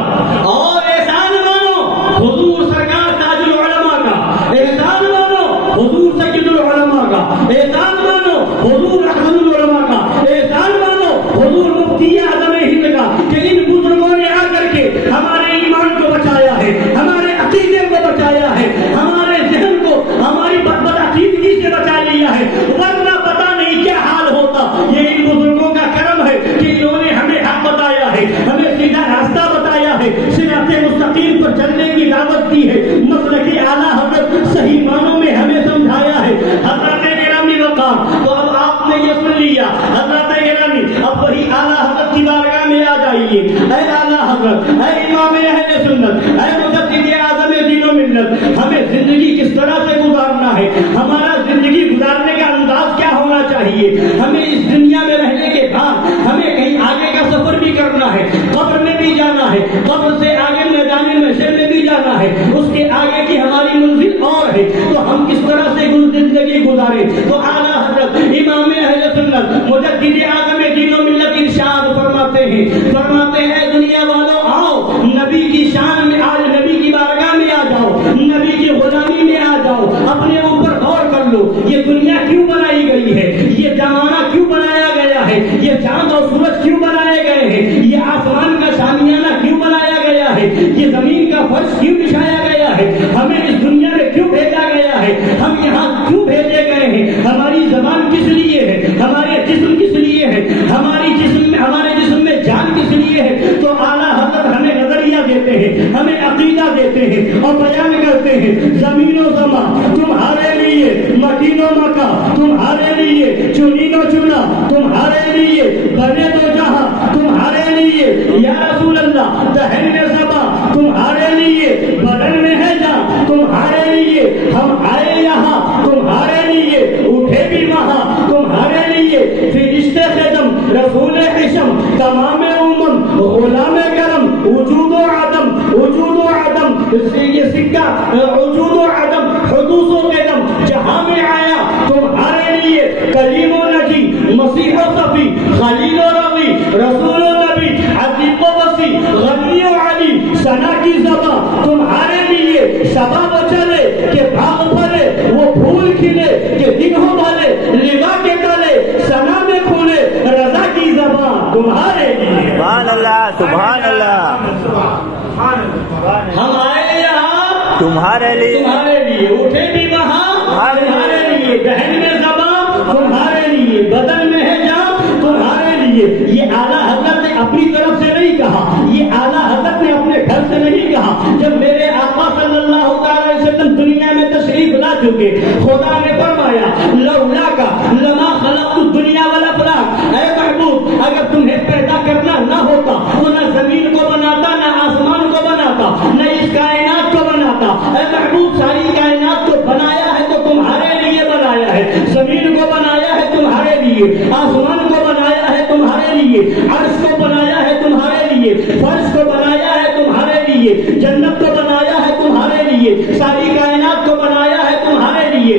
اور احسان مانو حضور سرکار تاج العلماء کا، احسان مانو حضور سید العلماء کا، احسان مانو حضور رحمت العلماء کا، احسان مانو حضور مفتی اعظم ہند کا کہ ان بزرگوں نے آ کر کے ہمارے ایمان کو بچایا ہے، ہمارے عقیدے کو بچایا ہے، ہمارے ذہن کو ہماری بدعقیدگی سے بچا لیا ہے، ورنہ پتا نہیں کیا حال ہوتا. یہ ان بزرگوں کا کرم ہے کہ انہوں نے ہمیں حق بتایا ہے، ہمیں سیدھا راستہ بتایا ہے، صراط مستقیم پر چلنے کی دعوت دی ہے، مسلک اعلیٰ حضرت صحیح معنوں میں ہمیں سمجھایا ہے. حضرت گرامی وقار، تو اب آپ نے یہ سن لیا حضرت گرامی، اب وہی اعلیٰ حضرت کی بارگاہ میں آ جائیے. اے اعلیٰ حضرت، اے امام اہل سنت، اے مجدد اعظم دین و ملت، ہمیں زندگی کس طرح سے گزارنا ہے؟ ہمارا زندگی گزارنے کا انداز کیا ہونا چاہیے؟ ہمیں اس دنیا میں رہنے کے بعد ہمیں کہیں آگے کا سفر بھی کرنا ہے، قبر میں بھی جانا ہے، قبر سے آگے میدان محشر میں بھی جانا ہے، اس کے آگے کی ہماری منزل اور ہے. تو ہم کس طرح سے زندگی گزارے؟ تو اعلیٰ حضرت امام اہل سنت مجدد اعظم دین و ملت ارشاد فرماتے ہیں دنیا والوں آؤ، نبی کی شان میں آج نبی کی بارگاہ میں آ جاؤ، نبی کی غلامی میں آ جاؤ، اپنے اوپر غور کر لو. یہ دنیا کیوں بنائی گئی ہے؟ یہ زمانہ کیوں بنایا گیا ہے؟ یہ چاند اور سورج کیوں بنائے گئے ہیں؟ یہ آسمان کا شامیانہ کیوں بنایا گیا ہے؟ یہ زمین کا فرش کیوں بچھایا گیا ہے؟ ہمیں اس دنیا میں کیوں بھیجا گیا ہے؟ ہم یہاں کیوں بھیجے گئے ہیں؟ ہماری زبان کس لیے ہے؟ ہمارے جسم کس لیے ہے؟ ہمارے جسم میں جان کس لیے ہے؟ تو اعلیٰ حضرت ہمیں نظریہ دیتے ہیں، ہمیں عقیدہ دیتے ہیں اور بیان کرتے ہیں زمین و زمان تمہارے لیے، مکین و مکہ تمہارے لیے، چنین و چنا تمہارے لیے، بنے تو جہاں تمہارے لیے. یا رسول اللہ، دہن میں زباں تمہارے لیے، بدن میں ہے جان تمہارے لیے. ہم آئے یہاں تمہارے لیے، اٹھے بھی وہاں تمہارے لیے. فرشتے خدم، رسول حشم، تمام امم، غلام کرم، وجود و عدم، یہ سکہ وجود و عدم، حدوث و قدم جہاں میں آیا تمہارے لیے. کلیم و نجی، مسیح و صفی، خلیل و روی، رسول و نبی، عتیق و وسیع، غنی و علی، ثنا کی زباں تمہارے لیے. شباب چلے کہ باغ پھلے، وہ پھول کھلے کہ دن ہو بھلے، لبا کے تلے ثنا میں کھلے، رضا کی زباں تمہارے لیے. سبحان اللہ، سبحان اللہ. ہم آئے یہاں تمہارے لیے، اٹھے بھی وہاں تمہارے لیے، دہن میں زبان تمہارے لیے، بدن میں ہے جان تمہارے لیے. یہ اعلیٰ حضرت نے اپنی طرف سے نہیں کہا، یہ اعلیٰ حضرت نے اپنے گھر سے نہیں کہا. جب میرے آقا صلی اللہ علیہ وسلم دنیا میں تشریف لا چکے، خدا نے فرمایا لولا کا لما خلقت الدنیا والافلاک. اے محبوب، اگر تمہیں پیدا کرنا نہ ہوتا تو نہ زمین کو بناتا، نہ آسمان کو بناتا، نہ اس کائنات کو بناتا. اے محبوب، ساری کائنات کو بنایا ہے تو تمہارے لیے بنایا ہے. زمین کو بنایا ہے تمہارے لیے، آسمان کو بنایا ہے تمہارے لیے، عرش کو بنایا ہے تمہارے لیے، فرش کو بنایا ہے تمہارے لیے، جنت کو بنایا ہے تمہارے لیے، ساری کائنات کو بنایا ہے تمہارے لیے.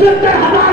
70,000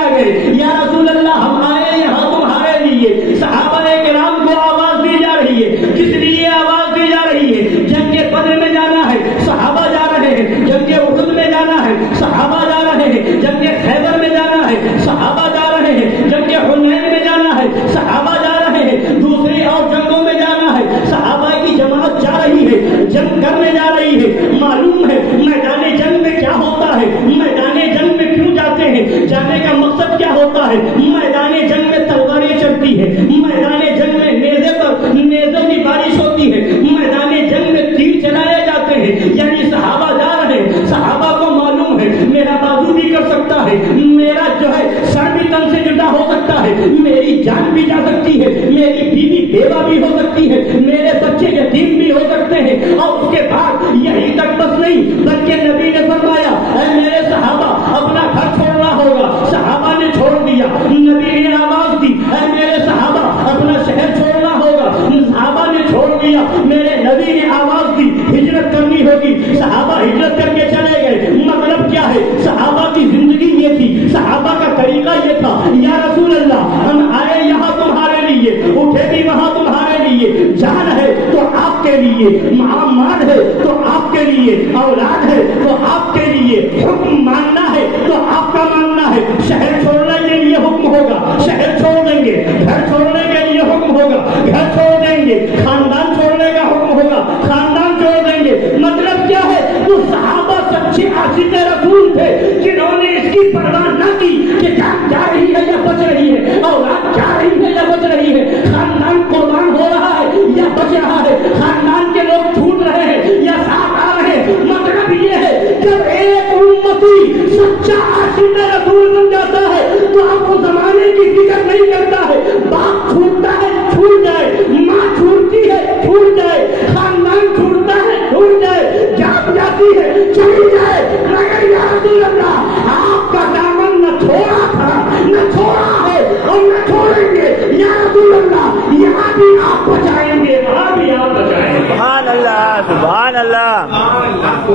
آ گئے یا رسول اللہ ہم آئے یہاں تمہارے لیے. صحابہ کرام کو آواز دی جا رہی ہے. کس لیے آواز دی جا رہی ہے؟ جنگ بدر میں جانا ہے صحابہ جا رہے ہیں, جنگ احد میں جانا ہے صحابہ جا رہے ہیں, جنگ خیبر میں جانا ہے صحابہ جا رہے ہیں, جنگ حنین میں جانا ہے صحابہ جا رہے ہیں, دوسری اور جنگوں میں جانا ہے صحابہ کی جماعت جا رہی ہے, جنگ کرنے جا رہی ہے. معلوم ہے میدان جنگ میں کیا ہوتا ہے, میدان جنگ میں کیوں جاتے ہیں, جانے کا مقصد کیا ہوتا ہے. میدان جنگ میں تلواریں چلتی ہے, میدان جنگ میں نیزوں کی بارش ہوتی ہے, میدان جنگ میں تیر چلائے جاتے ہیں. یعنی صحابہ جا رہے ہیں, صحابہ کو معلوم ہے میرا بازو بھی کر سکتا ہے, میرا جو ہے سر بھی تن سے جدا ہو سکتا ہے, میری جان بھی جا سکتی ہے, میری بیوی بیوہ بھی ہو سکتی ہے, میرے بچے یتیم بھی ہو سکتے ہیں. اور اس کے بعد یہی تک بس نہیں بلکہ نبی نے فرمایا اے میرے صحابہ اپنا گھر چھوڑنا ہوگا. صحابہ نے چھوڑ دیا. نبی نے آواز دی اے میرے صحابہ اپنا شہر چھوڑنا ہوگا. صحابہ نے چھوڑ دیا. میرے نبی نے آواز دی ہجرت کرنی ہوگی. صحابہ ہجرت کر کے چلے گئے. مطلب کیا ہے؟ صحابہ کی زندگی یہ تھی, صحابہ کا طریقہ یہ تھا یا رسول اللہ ہم آئے یہاں تمہارے لیے, اٹھے بھی وہاں تمہارے لیے, جان ہے تو آپ کے لیے, مال ہے تو آپ کے لیے, اولاد ہے تو آپ کے لیے, حکم ماننا ہے تو آپ کا ماننا ہے. شہر چھوڑنے کے لیے حکم ہوگا, شہر چھوڑ دیں گے. گھر چھوڑنے کے لیے حکم ہوگا, گھر چھوڑ دیں گے. خاندان چھوڑنے کا حکم ہوگا, خاندان چھوڑ دیں گے. مطلب کیا ہے؟ وہ صحابہ سچے عاشق رسول تھے جنہوں نے اس کی پرواہ نہ کی کہ جان جا رہی ہے یا بچ رہی ہے, اولاد جا رہی ہے یا بچ رہی ہے, خاندان قربان ہو رہا ہے یا بچ رہا ہے, خاندان کے لوگ چھوٹ رہے ہیں یا ساتھ آ رہے ہیں. مطلب یہ ہے جب ایک امتی سچا عاشق رسول بن جاتا ہے تو آپ کو زمانے کی فکر نہیں کرتا ہے. باپ چھوٹتا ہے چھوٹ جائے, ماں چھوٹتی ہے چھوٹ جائے, خاندان چھوٹتا ہے چھوٹ جائے, جاب جاتی ہے چلی جائے, مگر یا رسول اللہ آپ کا دامن نہ چھوڑا تھا نہ چھوڑا ہے اور نہ چھوڑیں گے. یا رسول اللہ یہاں بھی آپ بچائیں گے, وہاں بھی آپ بچائیں گے. سبحان اللہ سبحان اللہ.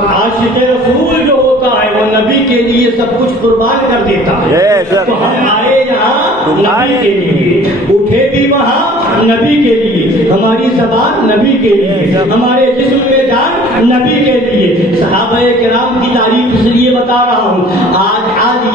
عاشق رسول جو ہوتا ہے وہ نبی کے لیے سب کچھ قربان کر دیتا ہے. تو ہم آئے یہاں نبی کے لیے, اٹھے بھی وہاں نبی کے لیے, ہماری زبان نبی کے لیے, ہمارے جسم میں جان نبی کے لیے. صحابہ کرام کی تعریف اس لیے بتا رہا ہوں. آج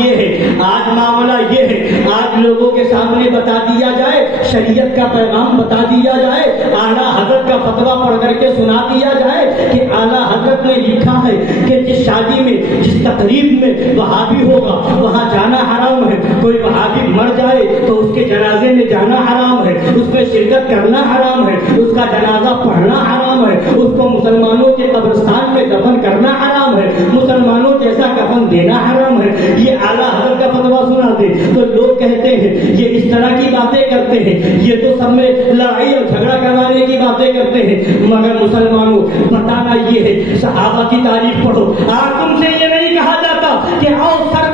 یہ ہے, آج معاملہ یہ ہے, آج لوگوں کے سامنے بتا دیا جائے, شریعت کا پیغام بتا دیا جائے, اعلیٰ حضرت کا فتویٰ پڑھ کر کے سنا دیا جائے کہ اعلیٰ حضرت نے لکھا ہے کہ جس شادی میں جس تقریب میں وہابی ہوگا وہاں جانا حرام ہے. کوئی وہابی مر جائے تو اس کے جنازے میں جانا حرام ہے, اس میں شرکت کرنا حرام ہے, اس کا جنازہ پڑھنا حرام ہے, اس کو مسلمانوں کے قبرستان میں دفن کرنا حرام ہے, مسلمانوں جیسا کفن دینا حرام ہے. یہ اعلیٰ حضرت کا فتویٰ سنا دے تو لوگ کہتے ہیں یہ اس طرح کی باتیں کرتے ہیں, یہ تو سب میں لڑائی اور جھگڑا کروانے کی باتیں کرتے ہیں. مگر مسلمانوں بتانا یہ ہے صحابہ کی تعریف پڑھو. آج تم سے یہ نہیں کہا جاتا کہ آؤ سر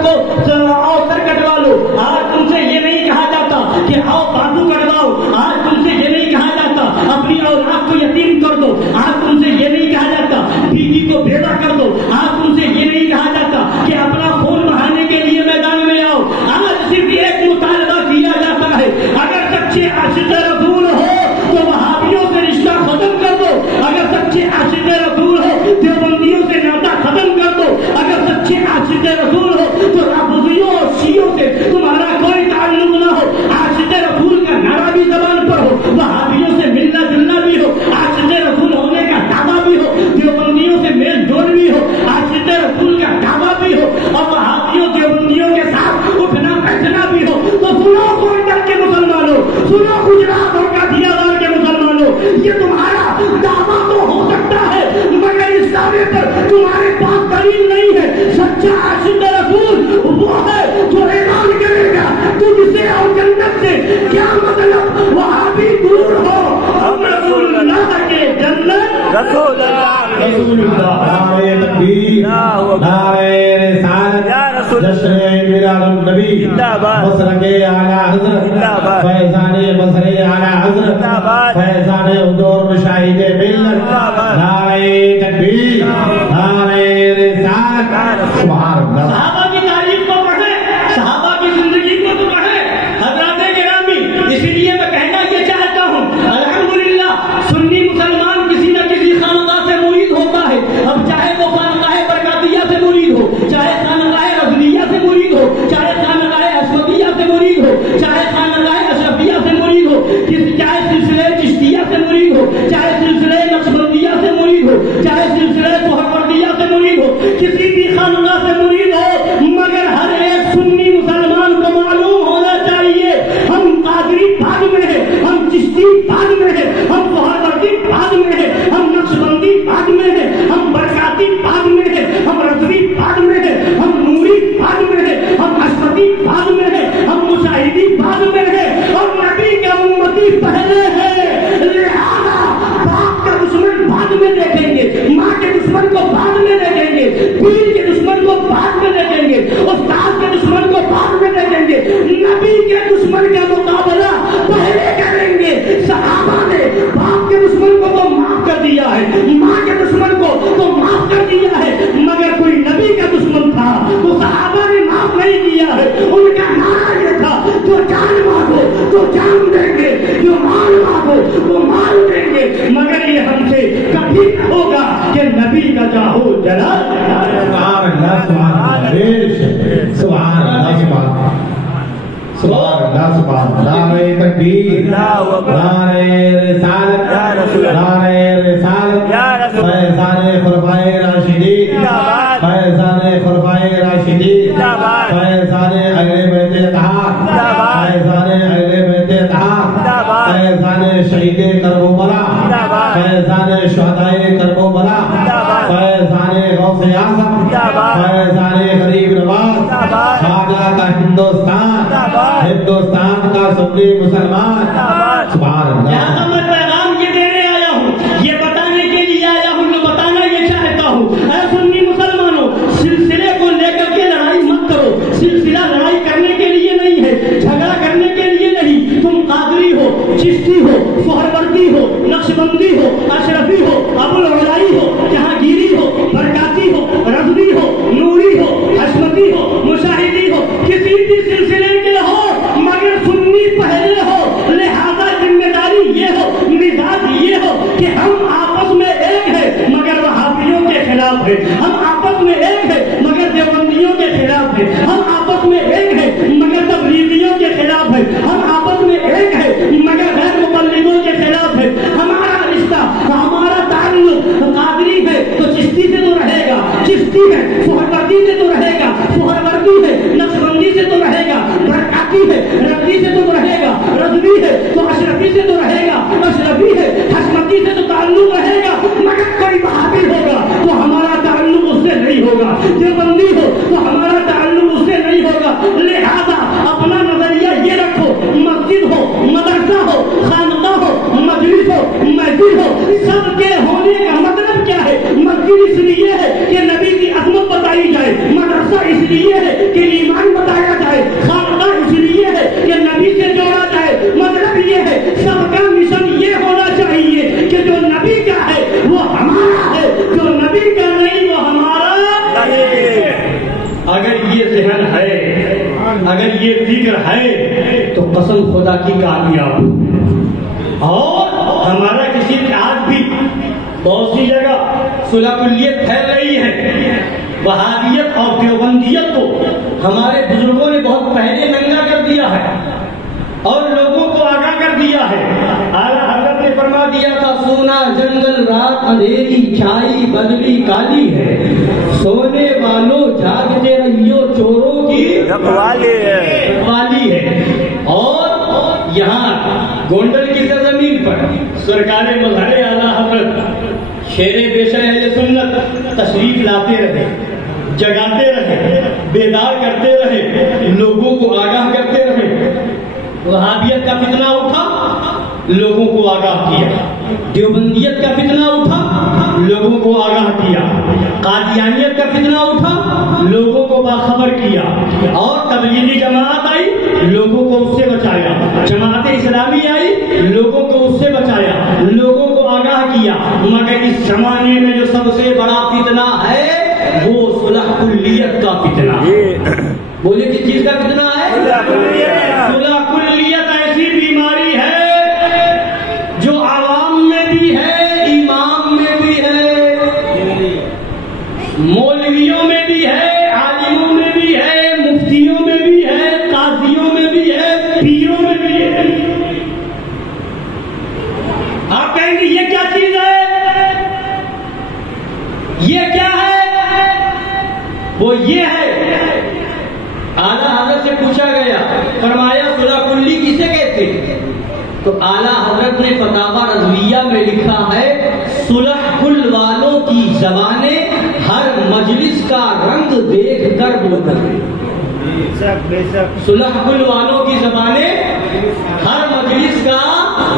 کٹوا لو, آج تم سے یہ نہیں کہا جاتا کہ آؤ بازو کٹواؤ, آج تم سے یہ نہیں کہا جاتا اپنی اولاد کو یتیم کر دو, آج تم سے یہ نہیں کہا جاتا بیوی کو بیوہ کر دو, آج تم سے یہ نہیں کہا جاتا کہ اپنا خون بہانے کے لیے میدان میں آؤ. آج صرف ایک مطالبہ کیا جاتا ہے اگر سچے عاشق رسول ہو تو وہابیوں سے رشتہ ختم کر دو, اگر سچے عاشق رسول ہو دیوبندیوں سے ناطہ ختم کر دو, اگر سچے عاشق رسول ہو تو رافضیوں اور شیعوں سے تمہارا کوئی تعلق نہ ہو. عاشق رسول کا نعرہ بھی زبان پر ہو, وہابیوں سے ملنا جلنا بھی ہو, عاشق رسول ہونے کا دعویٰ بھی ہو, دیوبندیوں سے میل جول بھی ہو, عاشق رسول کا دعویٰ بھی ہو, اور وہابیوں دیوبندیوں کے ساتھ اٹھنا بیٹھنا بھی ہو. تو سنو کوئٹہ کے مسلمانوں, سنو گجرات اور کاٹھیاواد کے مسلمانوں, یہ تمہارا دعویٰ تو ہو سکتا ہے مگر اس دعوے پر تمہارے پاس دلیل نہیں ہے. سچا عاشق رسول وہ ہے جو اعلان کرے گا تجھ سے اور جنت سے. کیا مطلب وہاں بھی دور ہو, ہم رسول اللہ کے جنت رسول اللہ رسول اللہ. نعرہ تکبیر, نعرہ رسالت, جشن میلاد النبی, مسلک اعلیٰ حضرت, فیضان مسر اعلیٰ حضرت, فیضان حضور مشاہد ملت. نعرہ تکبیر, نعرہ رسالت. سبحان اللہ. صحابہ کی تعریف کو پڑھیں, صحابہ کی زندگی عقیدگی بعد میں ہے، ہم سہروردی بعد میں ہے، ہم نقشبندی بعد میں ہے، ہم برکاتی بعد میں ہے، ہم رضوی بعد میں ہے، ہم نوری بعد میں ہے، ہم اشرفی بعد میں ہے، ہم مشاہدی بعد میں ہے، اور نبی کا امتی پہلے ہے۔ لہذا باپ کا دشمن بعد میں دیکھیں گے، ماں کے دشمن کو بعد میں دیکھیں گے، پیر کے دشمن کو بعد میں دیکھیں گے، استاد کے دشمن کو بعد میں دیکھیں گے، نبی کے دشمن کا مقابلہ پہلے کریں گے۔ صحابہ نے باپ کے دشمن کو تو معاف کر دیا ہے، ماں کے دشمن کو تو معاف کر دیا ہے، مگر کوئی نبی کا دشمن تھا تو صحابہ نے معاف نہیں کیا ہے۔ ان کا نعرہ یہ تھا، جو جان مانگو تو جان دیں گے، جو مال مانگو تو مال دیں گے، مگر یہ ہم سے کبھی نہ ہوگا کہ نبی کا جاہو جلال۔ سبحان اللہ، سبحان اللہ، سبحان اللہ، سبحان اللہ، سبحان اللہ۔ نعرہ تکبیر، نعرہ رسالت، نعرہ رسالت، فیضان خلفائے راشدین، فیضان خلفائے راشدین، فیضان اہل بیت اطہار، فیضان اہل بیت اطہار، فیضان شہید کربلا، فیضان شہدائے کربلا، فیضان غوث اعظم، فیضان غریب نواز، خواجہ کا ہندوستان، ہندوستان کا سنی مسلمان۔ سبحان اللہ۔ لہذا میں پیغام یہ دینے آیا ہوں، یہ بتانے کے لیے آیا ہوں، جو بتانا یہ چاہتا ہوں، اے سنی مسلمانوں، سلسلے کو لے کر کے لڑائی مت کرو۔ سلسلہ لڑائی کرنے کے لیے نہیں ہے، جھگڑا کرنے کے لیے نہیں۔ تم قادری ہو، چشتی ہو، سہروردی ہو، نقشبندی ہو، اشرفی ہو، ابوالعلائی ہو، جہانگیری ہو، برکاتی ہو، رضوی ہو، نوری ہو، حشمتی ہو، مشاہدی ہو، کسی بھی سلسلے کے ہو، مگر سنی پہلے ہو۔ لہذا ذمہ داری یہ ہو، مزاج یہ ہو کہ ہم آپس میں ایک ہے مگر وہابیوں کے خلاف ہے، ہم آپس میں ایک ہے مگر دیوبندیوں کے خلاف ہے، ہم آپس میں ایک ہے مگر تبلیغیوں کے خلاف ہے، ہم آپس میں ایک ہے مگر غیر مبلغوں کے خلاف ہے۔ ہمارا رشتہ، ہمارا تعلق قادری ہے تو چشتی سے تو رہے گا، چشتی ہے سہروردی سے تو رہے گا، سہروردی ہے نقشبندی سے تو رہے گا، برکاتی ہے رضوی سے تو رہے گا، رضوی ہے تو اشرفی سے تو رہے گا، اشرفی ہے حشمتی سے تو تعلق رہے گا، مگر کوئی وہابی ہوگا تو ہمارا تعلق اس سے نہیں ہوگا، دیوبندی ہو تو ہمارا تعلق اس سے نہیں ہوگا۔ لہذا اپنا نظریہ یہ رکھو، مسجد ہو، مدرسہ ہو، خانقاہ ہو، مجلس ہو، مسجد ہو، سب کے ہونے کا مطلب کیا ہے؟ مسجد اس لیے ہے کہ نبی کی عظمت بتائی جائے، مدرسہ اس لیے ہے کہ ایمان بتایا جائے، خانقاہ اس لیے ہے کہ نبی سے جوڑا جائے۔ مطلب یہ ہے سب کا مشن یہ ہونا چاہیے کہ جو نبی کا ہے وہ ہمارا ہے، جو نبی کا نہیں وہ ہمارا نہیں۔ اگر یہ ذہن ہے، اگر یہ فکر ہے تو قسم خدا کی کامیاب ہو۔ اور ہمارا کسی آج بھی بہت سی جگہ صلح کلیت پھیل رہی ہے، وہابیت اور دیوبندیت کو ہمارے بزرگوں نے بہت پہلے ننگا کر دیا ہے اور لوگوں کو آگاہ کر دیا ہے۔ اعلیٰ حضرت نے فرما دیا تھا، سونا جنگل رات اندھیری چھائی بدلی کالی ہے، سونے والوں جاگتے رہیو چوروں کی رکھوالی ہے۔ اور یہاں گونڈل کی سرزمین پر سرکار مظہر اعلیٰ حضرت شیر پیشہ اہل سنت تشریف لاتے رہے، جگاتے رہے، بیدار کرتے رہے، لوگوں کو آگاہ کرتے رہے۔ وہابیت کا فتنہ اٹھا، لوگوں کو آگاہ کیا، دیوبندیت کا فتنہ اٹھا، لوگوں کو آگاہ کیا، قادیانیت کا فتنہ اٹھا، لوگوں کو باخبر کیا، اور تبلیغی جماعت آئی، لوگوں کو اس سے بچایا، جماعت اسلامی آئی، لوگوں کو اس سے بچایا، لوگوں کو آگاہ کیا۔ مگر اس زمانے میں جو سب سے بڑا فتنہ ہے وہ صلح کلیت کا فتنہ۔ بولے کس چیز کا فتنہ ہے؟ صلح کلیت ایسی بیماری ہے جو عوام میں بھی ہے، امام میں بھی ہے، مولویوں میں بھی ہے، عالموں میں بھی ہے، مفتیوں میں بھی ہے، قاضیوں میں بھی ہے، پیروں میں بھی ہے۔ آپ کہیں گے یہ کیا چیز ہے؟ یہ کیا ہے؟ وہ یہ ہے، اعلیٰ حضرت سے پوچھا گیا، فرمایا صلح کلی کسے کہتے ہیں؟ تو اعلیٰ حضرت نے فتاوی رضویہ میں لکھا ہے صلح کل والوں کی زبانیں ہر مجلس کا رنگ دیکھ کر بولتی ہیں. صلح کل والوں کی زبانیں ہر مجلس کا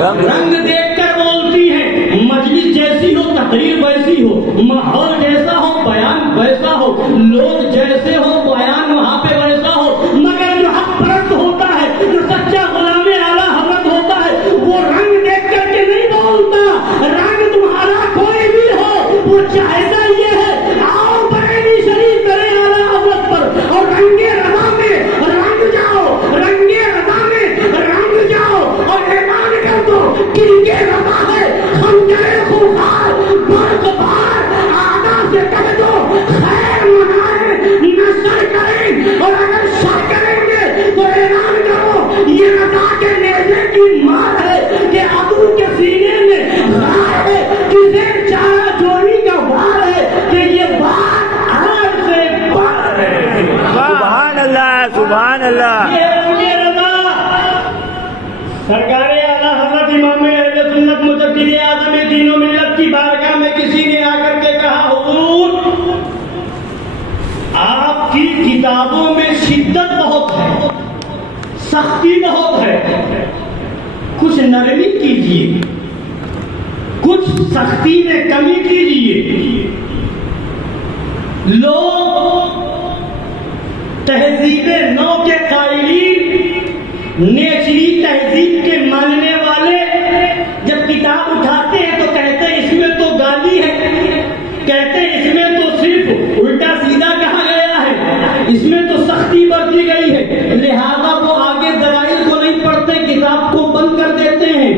رنگ دیکھ کر بولتی ہیں. مجلس جیسی ہو، تقریر ویسی ہو، ماحول جیسا ہو، بیان ویسا ہو، لوگ جیسے ہو، بیان وہاں پہ ویسا ہو. مگر جو حق پرست ہوتا ہے، جو سچا غلام اعلیٰ حضرت ہوتا ہے، وہ رنگ دیکھ کر کے نہیں بولتا. رنگ تمہارا کوئی بھی ہو، وہ چاہتا یہ ہے آؤ بریلی شریف کرے اعلیٰ حضرت پر اور رنگے رضا میں رنگ جاؤ، رنگے رضا میں رنگ جاؤ اور اعلان کر دو کہ ان کے رضا ہے ہم کرے خوار برق بار آدھا سے کہہ دو خیر منائیں نہ شر کریں، اور اگر شر کریں گے تو اعلان کرو یہ رضا کے نیزے کی مار ہے کہ عدو کے سینے میں غار ہے، کسے چارہ چوری کا وار ہے کہ یہ بات آج سے بار ہے. سبحان اللہ، سبحان اللہ. یہ رنگے رضا سرکار اعلیٰ حضرت امام اہل سنت مجدد اعظم دین و ملت کی بارگاہ میں کسی نے آ کر کے کہا حضور آپ کی کتابوں میں شدت بہت ہے، سختی بہت ہے، کچھ نرمی کیجیے، کچھ سختی میں کمی کیجیے. لوگ تہذیب نو کے قائلین، نیچری تہذیب کے ماننے والے جب کتاب اٹھاتے ہیں تو کہتے ہیں اس میں تو گالی ہے، کہتے ہیں اس میں تو صرف الٹا سیدھا کہا گیا ہے، اس میں تو سختی برتی گئی ہے، لہذا وہ آگے دلائل کو نہیں پڑھتے، کتاب کو بند کر دیتے ہیں.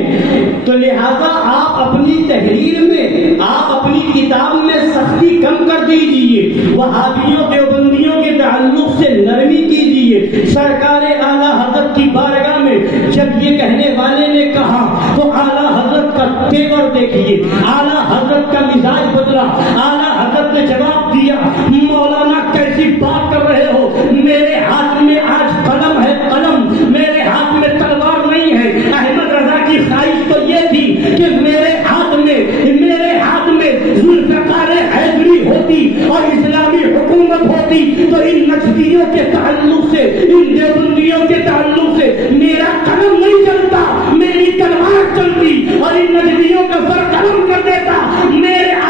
تو لہذا آپ اپنی تحریر میں، آپ اپنی کتاب میں سختی کم کر دیجیے، وہابیوں دیوبندیوں کے تعلق سے نرمی کیجیے. سرکار اعلیٰ حضرت کی بارگاہ میں جب یہ کہنے والے نے کہا تو اعلیٰ حضرت کا تیور دیکھیے، اعلیٰ حضرت کا مزاج بدلا. اعلیٰ حضرت نے جواب دیا مولانا کیسی بات کر رہے ہو، میرے ہاتھ میں آج قلم ہے، قلم، میرے ہاتھ میں تلوار نہیں ہے. احمد رضا کی خواہش تو یہ تھی کہ میرے ہاتھ میں ذوالفقار حیدری ہوتی اور اسلامی حکومت ہوتی تو ان نجدیوں کے تعلق سے، ان دیوبندیوں کے تعلق سے میرا قلم نہیں چلتا، میری تلوار چلتی اور ان نجدیوں کا سر قلم کر دیتا.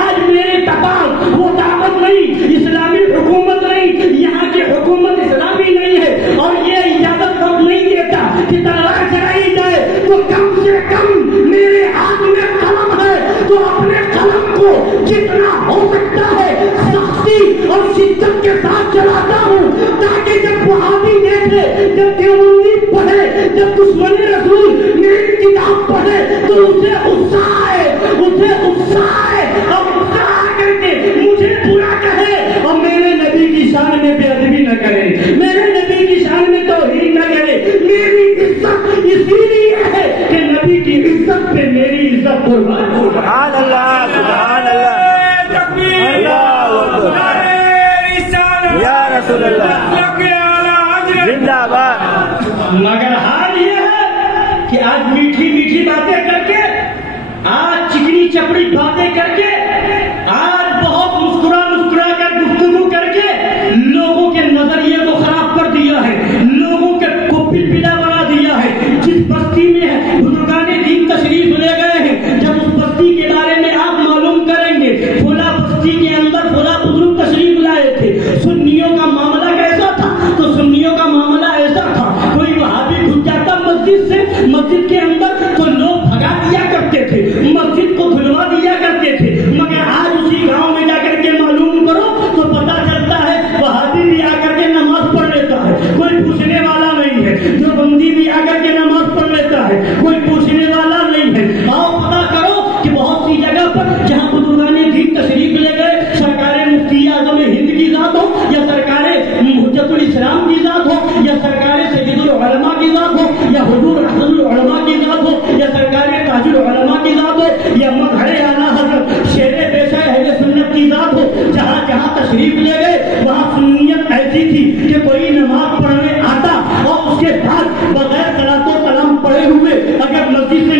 آج میرے پاس وہ طاقت نہیں، اسلامی حکومت نہیں، یہاں کی حکومت اسلامی نہیں ہے اور یہ اجازت نہیں دیتا کہ تلوار چلائی جائے. تو کم سے کم میرے ہاتھ میں قلم ہے تو اپنے قلم کو جتنا ہو سکتا ہے سختی اور شدت کے ساتھ چلاتا ہوں تاکہ جب وہابی دیکھے، جب دیوبندی پڑھے، جب دشمن رسول میری کتاب پڑھے تو اسے غصہ آئے، اسے غصہ آئے اور غصہ آ کر کے مجھے برا کہے اور میرے نبی کی شان میں بے ادبی نہ کرے، میرے نبی کی شان میں توہین نہ کرے. میری عزت اسی لیے ہے کہ نبی کی عزت پہ میری عزت قربان ہو. سبحان اللہ، سبحان اللہ. یا رسول اللہ زندہ باد. مگر حال یہ ہے کہ آج میٹھی میٹھی باتیں کر کے، آج چکنی چپڑی باتیں کر کے، آج بہت مسکرا کر گفتگو کر کے لوگوں کے نظریے کو خراب کر دیا ہے، لوگوں کے کو پلپلا بنا دیا ہے. جس بستی میں بزرگان دین تشریف لے گئے ہیں، جب اس بستی کے بارے میں آپ معلوم کریں گے فلاں بستی کے اندر فلاں بزرگ تشریف لائے تھے، سنیوں کا معاملہ کیسا تھا تو سنیوں کا معاملہ ایسا تھا، کوئی وہابی گھس جاتا مسجد سے، مسجد کے اندر تو لوگ بھگا دیا کرتے تھے، مسجد کو کھلوا دیا کرتے تھے. مگر آج اسی گاؤں میں جا کر کے معلوم کرو تو پتا چلتا ہے وہابی بھی آ کر کے نماز پڑھ لیتا ہے، کوئی پوچھنے والا نہیں ہے. جو بندی بھی آ کر کے نماز پڑھ لیتا ہے، کوئی پوچھنے والا نہیں ہے. آؤ پتا کرو کہ بہت سی جگہ پر جہاں بزرگان دین تشریف لے گئے، سرکار مفتی اعظم ہند کی ذات ہو یا سرکار حجت الاسلام کی ذات ہو یا سرکار سید العلماء کی ذات ہو یا حضور احسن العلماء کی ذات ہو یا سرکار تاج العلماء کی ذات ہو یا مظہر اعلیٰ حضرت شیر پیشہ اہل سنت کی ذات ہو، جہاں جہاں تشریف لے گئے وہاں سنیت ایسی تھی کہ کوئی نماز پڑھنے آتا اور اس کے بعد بغیر صلاۃ و سلام پڑھے ہوئے اگر مسجد سے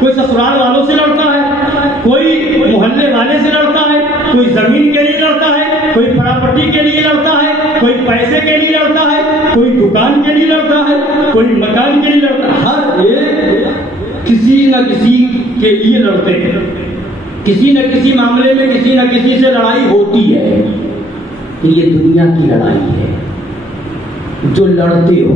کوئی سسرال والوں سے لڑتا ہے، کوئی محلے والے سے لڑتا ہے، کوئی زمین کے لیے لڑتا ہے، کوئی پراپرٹی کے لیے لڑتا ہے، کوئی پیسے کے لیے لڑتا ہے، کوئی دکان کے لیے لڑتا ہے، کوئی مکان کے لیے لڑتا ہے. ہر ایک کسی نہ کسی کے لیے لڑتے ہیں. کسی نہ کسی معاملے میں کسی نہ کسی سے لڑائی ہوتی ہے. یہ دنیا کی لڑائی ہے جو لڑتے ہو.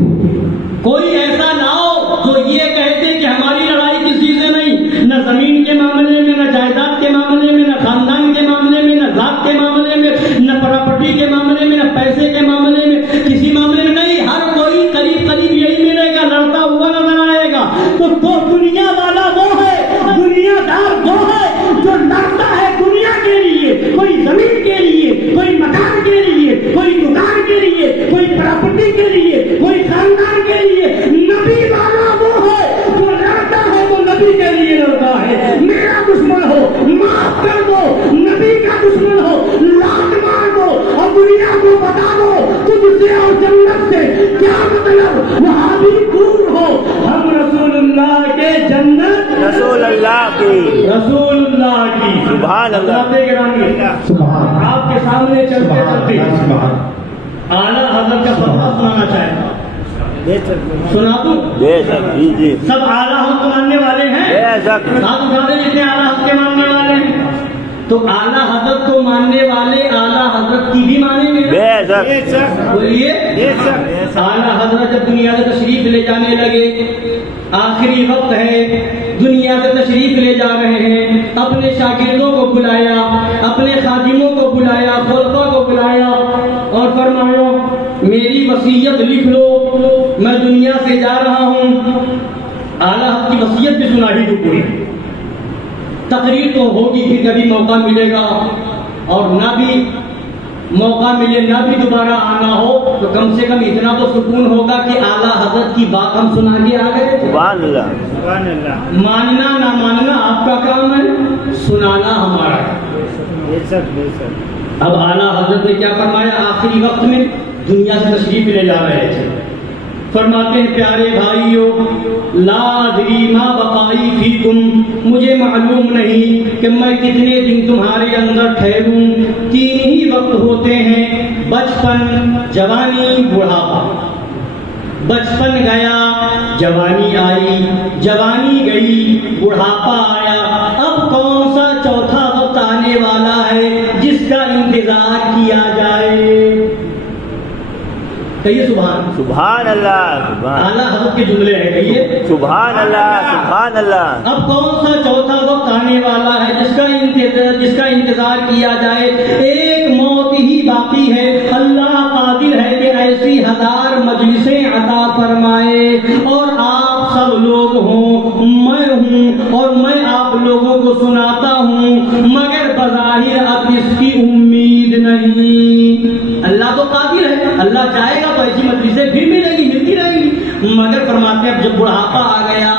کوئی ایسا نہ ہو جو یہ کہتے کہ ہماری لڑائی کسی سے نہیں، نہ زمین کے معاملے میں، نہ جائیداد کے معاملے میں، نہ خاندان کے معاملے میں، نہ ذات کے معاملے میں، نہ پراپرٹی کے معاملے میں، نہ پیسے کے معاملے میں، کسی معاملے میں نہیں. ہر کوئی قریب قریب یہی ملے گا، لڑتا ہوا نظر آئے گا. تو دنیا والا وہ ہے، دنیا دار وہ ہے جو لڑتا ہے دنیا کے لیے. کوئی زمین کے لیے، کوئی مکان کے لیے، کوئی دکان کے لیے، کوئی پراپرٹی کے لیے، کوئی خاندان کے لیے. نبی والا وہ ہے جو لڑتا ہے، وہ نبی کے لیے لڑتا ہے. میرا دشمن ہو معاف کر دو، نبی کا دشمن ہو لات مار دو، اور دنیا کو بتا دو تجھ سے اور جنت سے کیا مطلب. وہاں بھی دور ہو، ہم رسول اللہ کے جنت، رسول اللہ کی، رسول اللہ کی. سبحان اللہ. سبحان آپ کے سامنے چلتے چلتے اعلیٰ حضرت کا فتویٰ سنانا چاہتا ہوں. سنا دوں؟ بے شک. جی جی. سب اعلیٰ حضرت ماننے والے ہیں؟ بے شک. ہاتھ اٹھا دیں جتنے اعلیٰ حضرت کے ماننے والے ہیں. تو اعلیٰ حضرت کو ماننے والے اعلیٰ حضرت کی بھی مانیں گے. بے شک. بولیے. اعلیٰ حضرت جب دنیا سے تشریف لے جانے لگے، آخری وقت ہے، دنیا سے تشریف لے جا رہے ہیں، اپنے شاگردوں کو بلایا، اپنے خادموں کو بلایا، خلفاء کو بلایا اور فرمایا میری وصیت لکھ لو، میں دنیا سے جا رہا ہوں. اعلیٰ حضرت کی وصیت بھی سنا ہی دو پوری. تقریر تو ہوگی، پھر کبھی موقع ملے گا، اور نہ بھی موقع ملے، نہ بھی دوبارہ آنا ہو، تو کم سے کم اتنا تو سکون ہوگا کہ اعلیٰ حضرت کی بات ہم سنا کے آ گئے. سبحان اللہ. سبحان اللہ. ماننا نہ ماننا آپ کا کام ہے، سنانا ہمارا ہے. بے شک. بے شک. اب اعلیٰ حضرت نے کیا فرمایا؟ آخری وقت میں دنیا سے تشریف لے جا رہے تھے. فرماتے ہیں پیارے بھائیو، لا ادری ما بقائی فیکم، مجھے معلوم نہیں کہ میں کتنے دن تمہارے اندر ٹھہروں. 3 ہی وقت ہوتے ہیں، بچپن، جوانی، بڑھاپا. بچپن گیا، جوانی آئی، جوانی گئی، بڑھاپا آیا. اب کون سا چوتھا وقت آنے والا ہے جس کا انتظار کیا جائے؟ کہیے سبحان. سبحان اللہ. سبحان. اعلیٰ حضرت کے جملے ہیں، کہیے سبحان اللہ. سبحان اللہ. اب کون سا چوتھا وقت آنے والا ہے جس کا انتظار کیا جائے؟ ایک موت ہی باقی ہے. اللہ قادر ہے کہ ایسی 1000 مجلسیں عطا فرمائے اور آپ سب لوگ ہوں، میں ہوں، اور میں آپ لوگوں کو سناتا ہوں، مگر بظاہر اب اس کی امید نہیں. اللہ تو قادر ہے، اللہ چاہے گا تو ایسی مجلسیں پھر ملیں گی، ملتی رہیں گی. مگر فرماتے ہیں اب جب بڑھاپا آ گیا،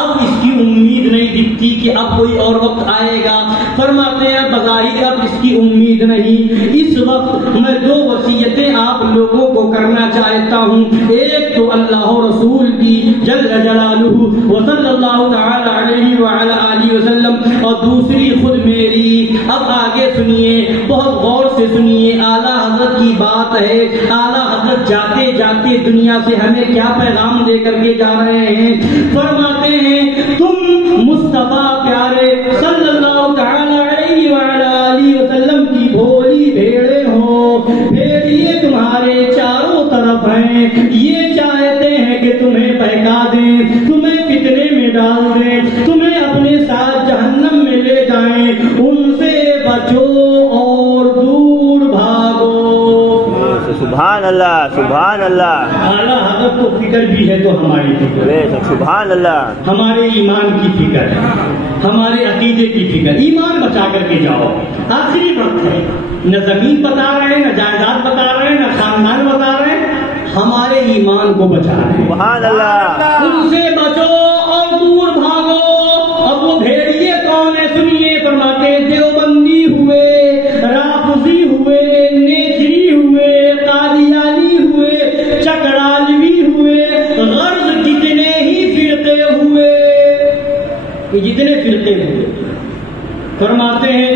اب اس کی امید نہیں دکھتی کہ اب کوئی اور وقت آئے گا. فرماتے ہیں بظاہر اب اس کی امید نہیں. اس وقت میں 2 وصیتیں آپ لوگوں کو کرنا چاہتا ہوں. ایک تو اللہ رسول کی جل جلالہ وصلی اللہ تعالی علیہ وعلی آلہ وسلم، اور دوسری خود میری. اب آگے سنیے، بہت غور سے سنیے. اعلیٰ حضرت کی بات ہے. اعلیٰ حضرت جاتے جاتے دنیا سے ہمیں کیا پیغام دے کر کے جا رہے ہیں؟ فرماتے ہیں تم مصطفیٰ پیارے صلی اللہ تعالی علیہ وعلی آلہ وسلم کی بھولی بھیڑے ہو. بھیڑیے تمہارے چاروں طرف ہیں، یہ چاہتے ہیں کہ تمہیں بہکا دیں، تمہیں فتنے میں ڈال دیں، تمہیں اپنے ساتھ جہنم میں لے جائیں. ان سے بچو اور دور بھاگو. سبحان اللہ. سبحان اللہ. اعلیٰ حضرت کو فکر بھی ہے تو ہماری فکر ہے. سبحان اللہ. ہمارے ایمان کی فکر ہے، ہمارے عقیدے کی فکر. ایمان بچا کر کے جاؤ، آخری وقت ہے. نہ زمین بتا رہے ہیں، نہ جائیداد بتا رہے ہیں، نہ خاندان بتا رہے ہیں، ہمارے ایمان کو بچا رہے ہیں. سبحان اللہ. ان سے بچو اور دور بھاگو. اب وہ بھیڑیے کون ہے سنیے. فرماتے ہیں دیوبندی ہوئے، رافضی ہوئے، نیچری ہوئے، قادیانی ہوئے، چکرالوی ہوئے، غرض کتنے ہی فرقے ہوئے، جتنے فرقے ہیں فرماتے ہیں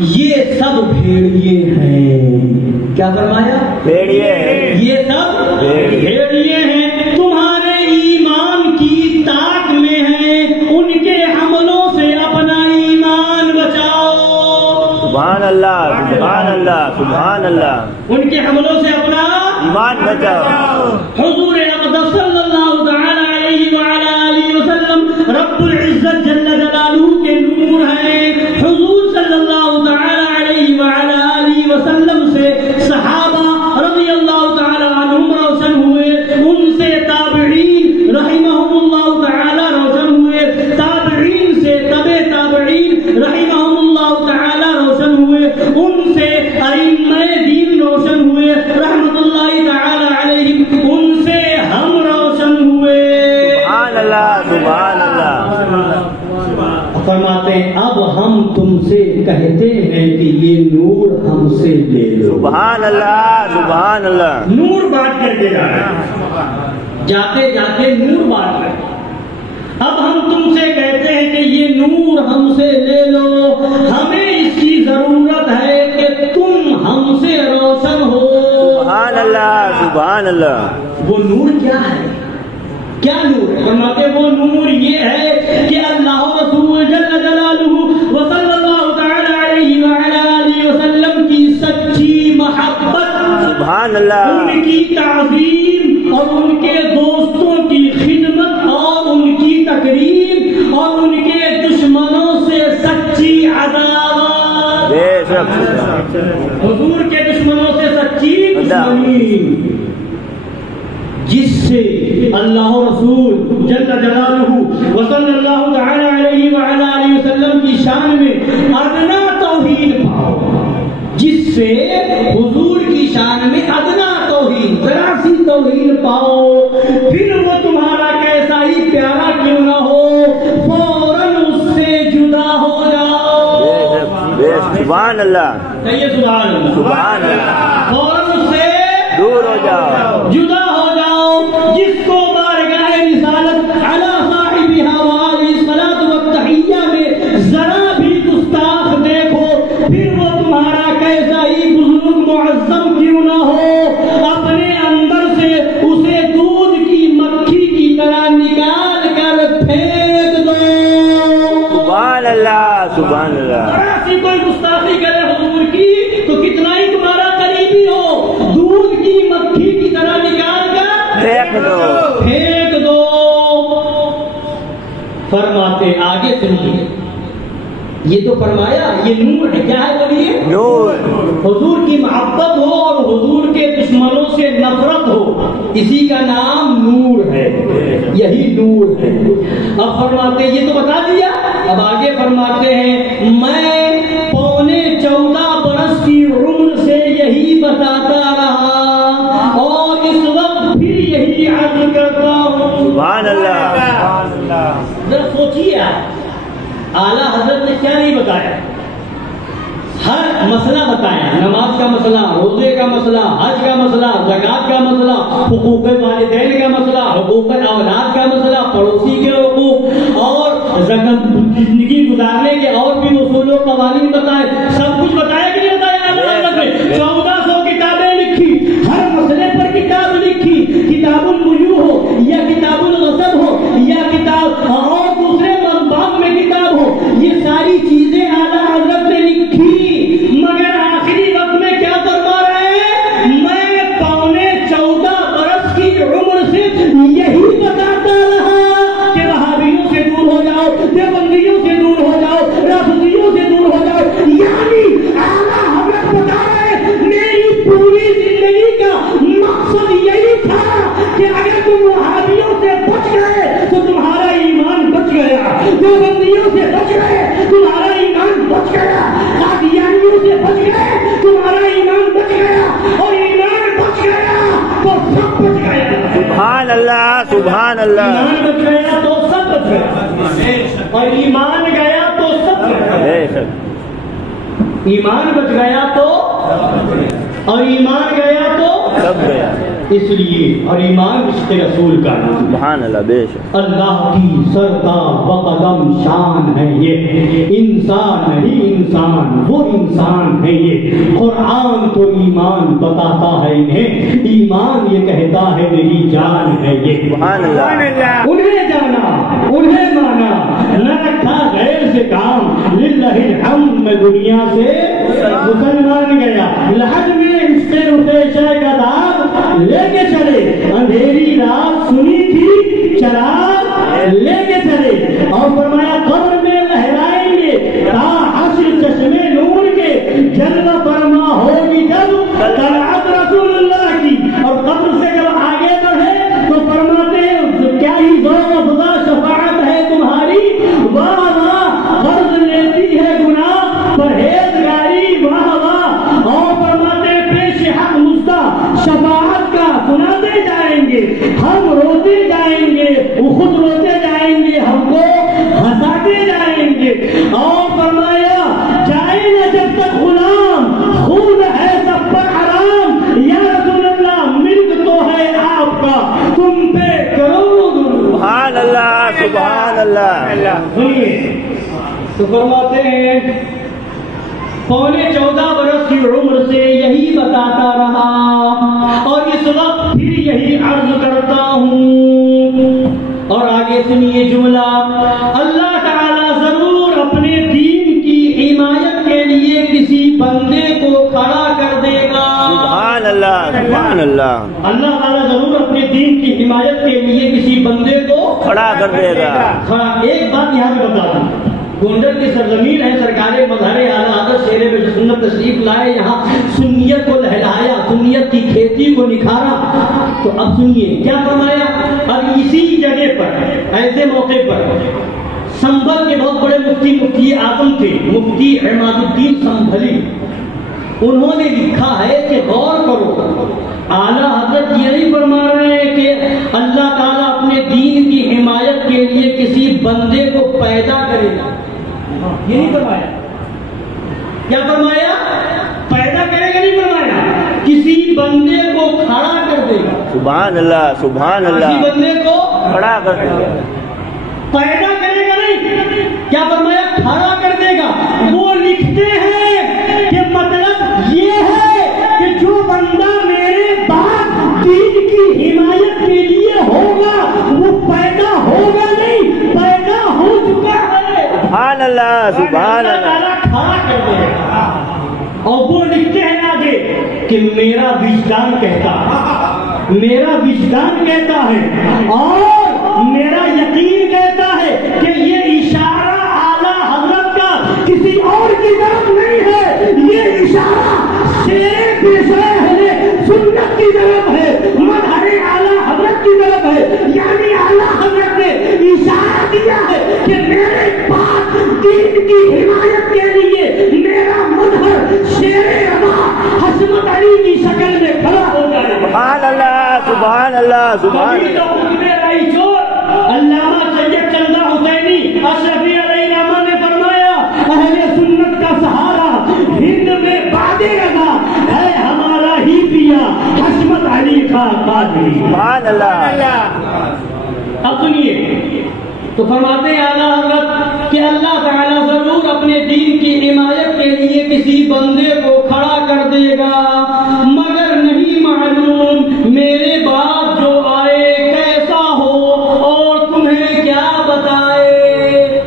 یہ سب بھیڑیے ہیں. کیا فرمایا؟ بھیڑیے ہیں. یہ سب بھیڑیے ہیں، تمہارے ایمان کی طاق میں ہیں، ان کے حملوں سے اپنا ایمان بچاؤ. سبحان اللہ سبحان اللہ سبحان اللہ. ان کے حملوں سے اپنا ایمان بچاؤ. حضور اقدس صلی اللہ تعالی علیہ وعلی آلہ وسلم رب العزت جل جلالہ کے نور ہیں. حضور صلی اللہ تعالی علیہ وعلی آلہ وسلم سے صحابہ رضی اللہ تعالی عنہم روشن ہوئے، ان سے تابعین رحمہم اللہ تعالی روشن ہوئے، تابعین سے تبع تابعین رحمہم اللہ تعالی روشن ہوئے، ان سے ائمہ دین روشن ہوئے رحمت اللہ تعالی علیہم، ان سے ہم روشن ہوئے. سبحان اللہ سبحان اللہ. فرماتے ہیں اب ہم تم سے کہتے ہیں کہ یہ نور ہم سے لے لو. سبحان اللہ سبحان اللہ. نور بانٹ کر کے جا رہے، جاتے جاتے نور بانٹ رہے. اب ہم تم سے کہتے ہیں کہ یہ نور ہم سے لے لو، ہمیں اس کی ضرورت ہے کہ تم ہم سے روشن ہو. سبحان اللہ سبحان اللہ. وہ نور کیا ہے؟ کیا نور ہے؟ فرماتے وہ نور یہ ہے کہ اللہ رسول جل جلالہ وصلی اللہ تعالی علیہ وعلی آلہ وسلم کی سچی محبت، سبحان اللہ، ان کی تعظیم اور ان کے دوستوں کی خدمت اور ان کی تقریب اور ان کے دشمنوں سے سچی عداوت. حضور کے دشمنوں سے سچی دشمنی، جس سے اللہ رسول جل جلالہ وصلی اللہ تعالی علیہ وعلی آلہ وسلم کی شان میں ادنا توحید پاؤ، جس سے حضور کی شان میں ادنا توحید، ذرا سی توحید پاؤ، پھر وہ تمہارا کیسا ہی پیارا کیوں نہ ہو فوراً اس سے جدا ہو جاؤ. سبحان اللہ. کہیے سبحان اللہ سبحان اللہ. فوراً اس سے دور ہو جاؤ، جدا ہو جاؤ. جس کو بارگاہ رسالت علی صاحبہ وعلیہ الصلاۃ والتحیہ میں ذرا بھی گستاخ دیکھو، پھر وہ تمہارا کیسا ہی بزرگ معظم کیوں نہ ہو، اپنے اندر سے اسے دودھ کی مکھی کی طرح نکال کر پھینک دو. سبحان اللہ سبحان اللہ. ذرا سی کوئی گستاخی کرے حضور کی تو کتنا ہی تمہارا قریبی ہو، دودھ کی مکھی کی طرح نکال کر پھینک دو. فرماتے آگے سنیے، یہ تو فرمایا یہ نور ہے. کیا ہے بولیے؟ نور. حضور کی محبت ہو اور حضور کے دشمنوں سے نفرت ہو، اسی کا نام نور ہے، یہی نور ہے. اب فرماتے یہ تو بتا دیا، اب آگے فرماتے ہیں میں 14.25 برس کی عمر سے یہی بتاتا رہا اور اس وقت بھی یہی عرض کرتا ہوں. سبحان اللہ. ذرا سوچیے آپ، اعلیٰ حضرت نے کیا نہیں بتایا؟ ہر مسئلہ بتایا، نماز کا مسئلہ، روزے کا مسئلہ، حج کا مسئلہ، زکات کا مسئلہ، حقوق والدین کا مسئلہ، حقوق اولاد کا مسئلہ، پڑوسی کے حقوق اور زندگی گزارنے کے اور بھی اصول و قوانین بتائے. سب کچھ بتایا کہ نہیں بتایا؟ اعلیٰ حضرت نے 1400 کتابیں لکھی، ہر مسئلے پر کتاب لکھی، کتاب البیوع ہو یا کتاب الغصب ہو یا کتاب اور دوسرے باب میں کتاب ہو، یہ ساری چیزیں اعلیٰ حضرت نے لکھی. مگر آخری وقت میں کیا فرما رہے ہیں؟ میں 14.25 برس کی عمر سے یہی بتاتا رہا کہ وہابیوں سے دور ہو جاؤ، دیوبندیوں سے دور ہو جاؤ، رافضیوں سے دور ہو جاؤ. یعنی اعلیٰ حضرت بتا رہے ہیں میری پوری زندگی کا مقصد یہی تھا کہ اگر تم وہابیوں سے بچ گئے تو تمہارا ایمان بچ گیا، دیوبندیوں سے بچ گئے تمہارا ایمان بچ گیا، قادیانیوں سے بچ گئے تمہارا ایمان بچ گیا، اور ایمان بچ گیا تو سب بچ گیا. سبحان اللہ سبحان اللہ. ایمان بچ گیا تو سب بچ گیا، اور ایمان گیا تو سب گیا. ایمان بچ گیا تو اور ایمان گیا تو سب گیا. اس لیے اور ایمان عشق رسول کا نام سبحان اللہ بے شک اللہ کی سرتا بقدم شان ہے یہ انسان نہیں انسان وہ انسان ہے یہ قرآن تو ایمان بتاتا ہے انہیں ایمان یہ کہتا ہے میری جان ہے یہ سبحان اللہ انہیں جانا انہیں مانا نہ رکھا غیر سے کام للہ الحمد میں دنیا سے مسلمان گیا لحد میں اس سے روپیشہ کا داغ لے کے چلے اندھیری رات سنی تھی چراغ لے کے چلے اور فرمایا قبر میں لہرائیں گے تا حشر چشمے نور کے جلوہ فرما ہوگی جب طلعت رسول اللہ کی اور قبر سے جب آگے بڑھے تو فرماتے ہیں کیا ہی ذوق افزا شفاعت ہے تمہاری واہ واہ قرض لیتی ہے گناہ پرہیزگاری واہ واہ اور فرماتے پیش حق مزدہ شفاعت کا سناتے جائیں گے ہم روتے جائیں گے وہ خود روتے جائیں گے ہم کو ہنساتے جائیں گے اور فرمایا جائے نہ جب تک غلام خون ہے سب پر حرام یا رسول اللہ ملک تو ہے آپ کا تم پہ کرو سبحان اللہ سبحان اللہ سنیے تو فرماتے ہیں 14 برس کی عمر سے یہی بتاتا رہا اور اس وقت پھر یہی عرض کرتا ہوں اور آگے سنیے جملہ اللہ تعالیٰ ضرور اپنے دین کی حمایت کے لیے کسی بندے کو کھڑا کر دے گا سبحان اللہ سبحان اللہ اللہ تعالیٰ ضرور اپنے دین کی حمایت کے لیے کسی بندے کو کھڑا کر دے گا ایک بات یہاں پہ بتا دوں گونڈر کی سرزمین ہے سرکار مظہر اعلیٰ حضرت شیر میں سنت تشریف لائے یہاں سنیت کو لہلایا سنیت کی کھیتی کو نکھارا تو اب سنیے کیا فرمایا اب اسی جگہ پر ایسے موقع پر سنبھل کے بہت بڑے مفتی اعظم تھے مفتی عماد الدین سنبھلی انہوں نے لکھا ہے کہ غور کرو اعلیٰ حضرت یہ نہیں فرما رہے ہیں کہ اللہ تعالیٰ اپنے دین کی حمایت کے لیے کسی بندے کو پیدا کرے گا یہ نہیں فرمایا کیا فرمایا پیدا کرے گا نہیں فرمایا کسی بندے کو کھڑا کر دے گا سبحان اللہ سبحان اللہ کسی بندے کو کھڑا کر دے گا پیدا کرے گا نہیں کیا فرمایا کھڑا کر دے گا وہ لکھتے ہیں کہ مطلب یہ ہے کہ جو بندہ میرے بعد دین کی حمایت کے لیے ہوگا وہ پیدا ہوگا نہیں پیدا ہو چکا ہے سبحان اللہ سبحان اللہ کھڑا کر دے گا اور وہ لکھتے ہیں آگے کہ میرا وجدان کہتا ہے اور میرا یقین کہتا ہے کہ یہ اشارہ اعلیٰ حضرت کا کسی اور کی طرف نہیں ہے یہ اشارہ شیر پیشہ سنت کی طرف ہے مظہر اعلیٰ حضرت کی طرف ہے یعنی اعلیٰ حضرت نے اشارہ دیا ہے کہ میرے پاس دین کی حمایت کے لیے میرا مظہر شیر رما حشمت علی کی شکل میں کھڑا ہو جائے سبحان اللہ سبحان اللہ سبحان علامہ سید چندہ حسینی اشرفی علیہ السلام نے فرمایا اہل سنت کا سہارا ہند میں بادے لگا ہے ہمارا ہی پیا حشمت علی کا قادری سبحان اللہ اب سنیے تو فرماتے ہیں اعلیٰ حضرت کہ اللہ تعالیٰ ضرور اپنے دین کی حمایت کے لیے کسی بندے کو کھڑا کر دے گا مگر نہیں معلوم میرے بعد جو آئے کیسا ہو اور تمہیں کیا بتائے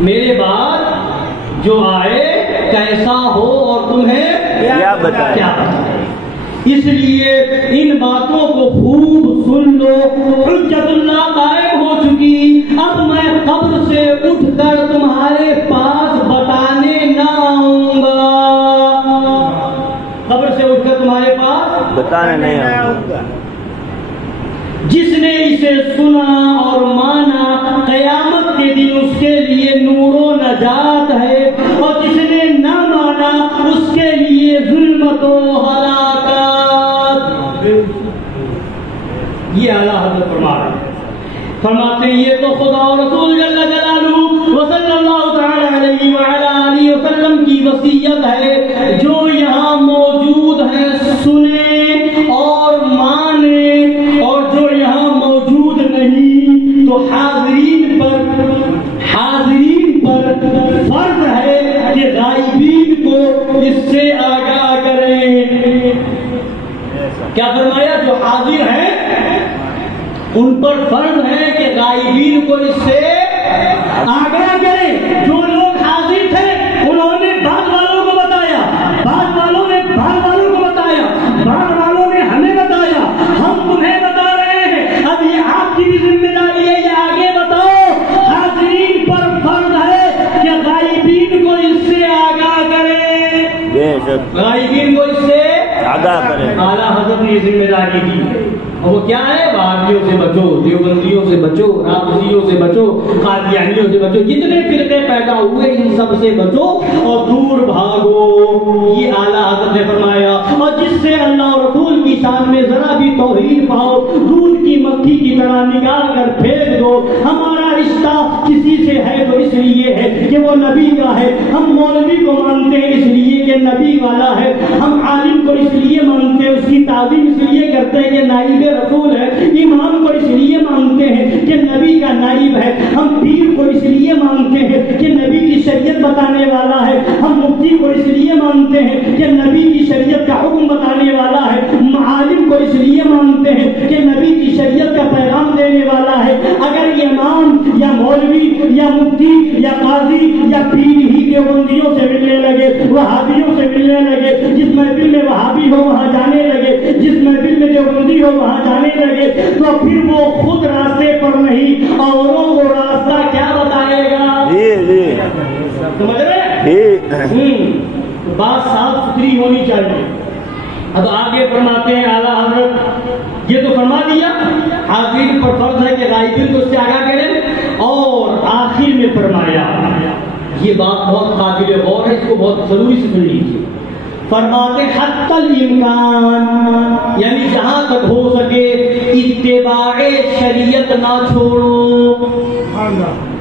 میرے بعد جو آئے کیسا ہو اور تمہیں کیا بتائے اس لیے ان باتوں کو خوب سن لو حجت اللہ قائم ہو چکی اب میں قبر سے اٹھ کر تمہارے پاس بتانے نہ آؤں گا قبر سے اٹھ کر تمہارے پاس بتانے نہیں آؤں گا جس نے اسے سنا اور مانا قیامت کے دن اس کے لیے نور و نجات ہے اور جس نے نہ مانا اس کے لیے ظلمت و ہلاکت یہ اعلیٰ حضرت فرماتے ہیں یہ تو خدا و رسول جل جلالہ وصلی اللہ تعالی علیہ وعلی آلہ وسلم کی وصیت ہے جو یہاں موجود ہیں سنیں غائبین کو اس سے آگاہ کریں. اعلیٰ حضرت نے یہ ذمہ داری دی. اور وہ کیا ہے؟ وہابیوں سے بچو، دیوبندیوں سے بچو، رافضیوں سے بچو، قادیانیوں سے بچو، جتنے فرقے پیدا ہوئے ان سب سے بچو اور دور بھاگو. یہ اعلیٰ حضرت نے فرمایا. اور جس سے اللہ اور رسول کی شان میں ذرا بھی توہین پاؤ، دودھ کی مکھی کی طرح نکال کر پھینک دو. ہمارا رشتہ کسی سے ہے تو اس لیے ہے کہ وہ نبی کا ہے. ہم مولوی کو مانتے ہیں اس لیے کہ نبی والا ہے. ہم عالم کو اس لیے مانتے ہیں، اس کی تعظیم اس لیے کرتے ہیں کہ نائب رسول ہے. امام کو اس لیے مانتے ہیں کہ نبی کا نائب ہے. ہم پیر کو اس لیے مانتے ہیں کہ نبی کی شریعت بتانے والا ہے. ہم مفتی کو اس لیے مانتے ہیں کہ نبی کی شریعت کا حکم بتانے والا ہے. عالم کو اس لیے مانتے ہیں کہ نبی کی شریعت کا پیغام دینے والا ہے. اگر امام یا مولوی یا مفتی یا قاضی یا پیر ہی دیوبندیوں سے ملنے لگے، وہابیوں سے ملنے لگے، جس محفل میں وہابی ہو وہاں جانے لگے، جس محفل میں دیوبندی ہو وہاں جانے لگے، تو پھر وہ خود راستے پر نہیں اوروں کو راستہ کیا بتائے گا؟ سمجھ رہے؟ بات صاف ستھری ہونی چاہیے. اب آگے فرماتے ہیں اعلیٰ حضرت، یہ تو فرما دیا حاضرین پر فرض ہے کہ غائبین کو اس سے آگاہ کریں. اور آخر میں فرمایا، یہ بات بہت قابل غور ہے، اس کو بہت ضروری سے سن لیجیے. فرماتے حتی الامکان، یعنی جہاں تک ہو سکے اتباع شریعت نہ چھوڑو.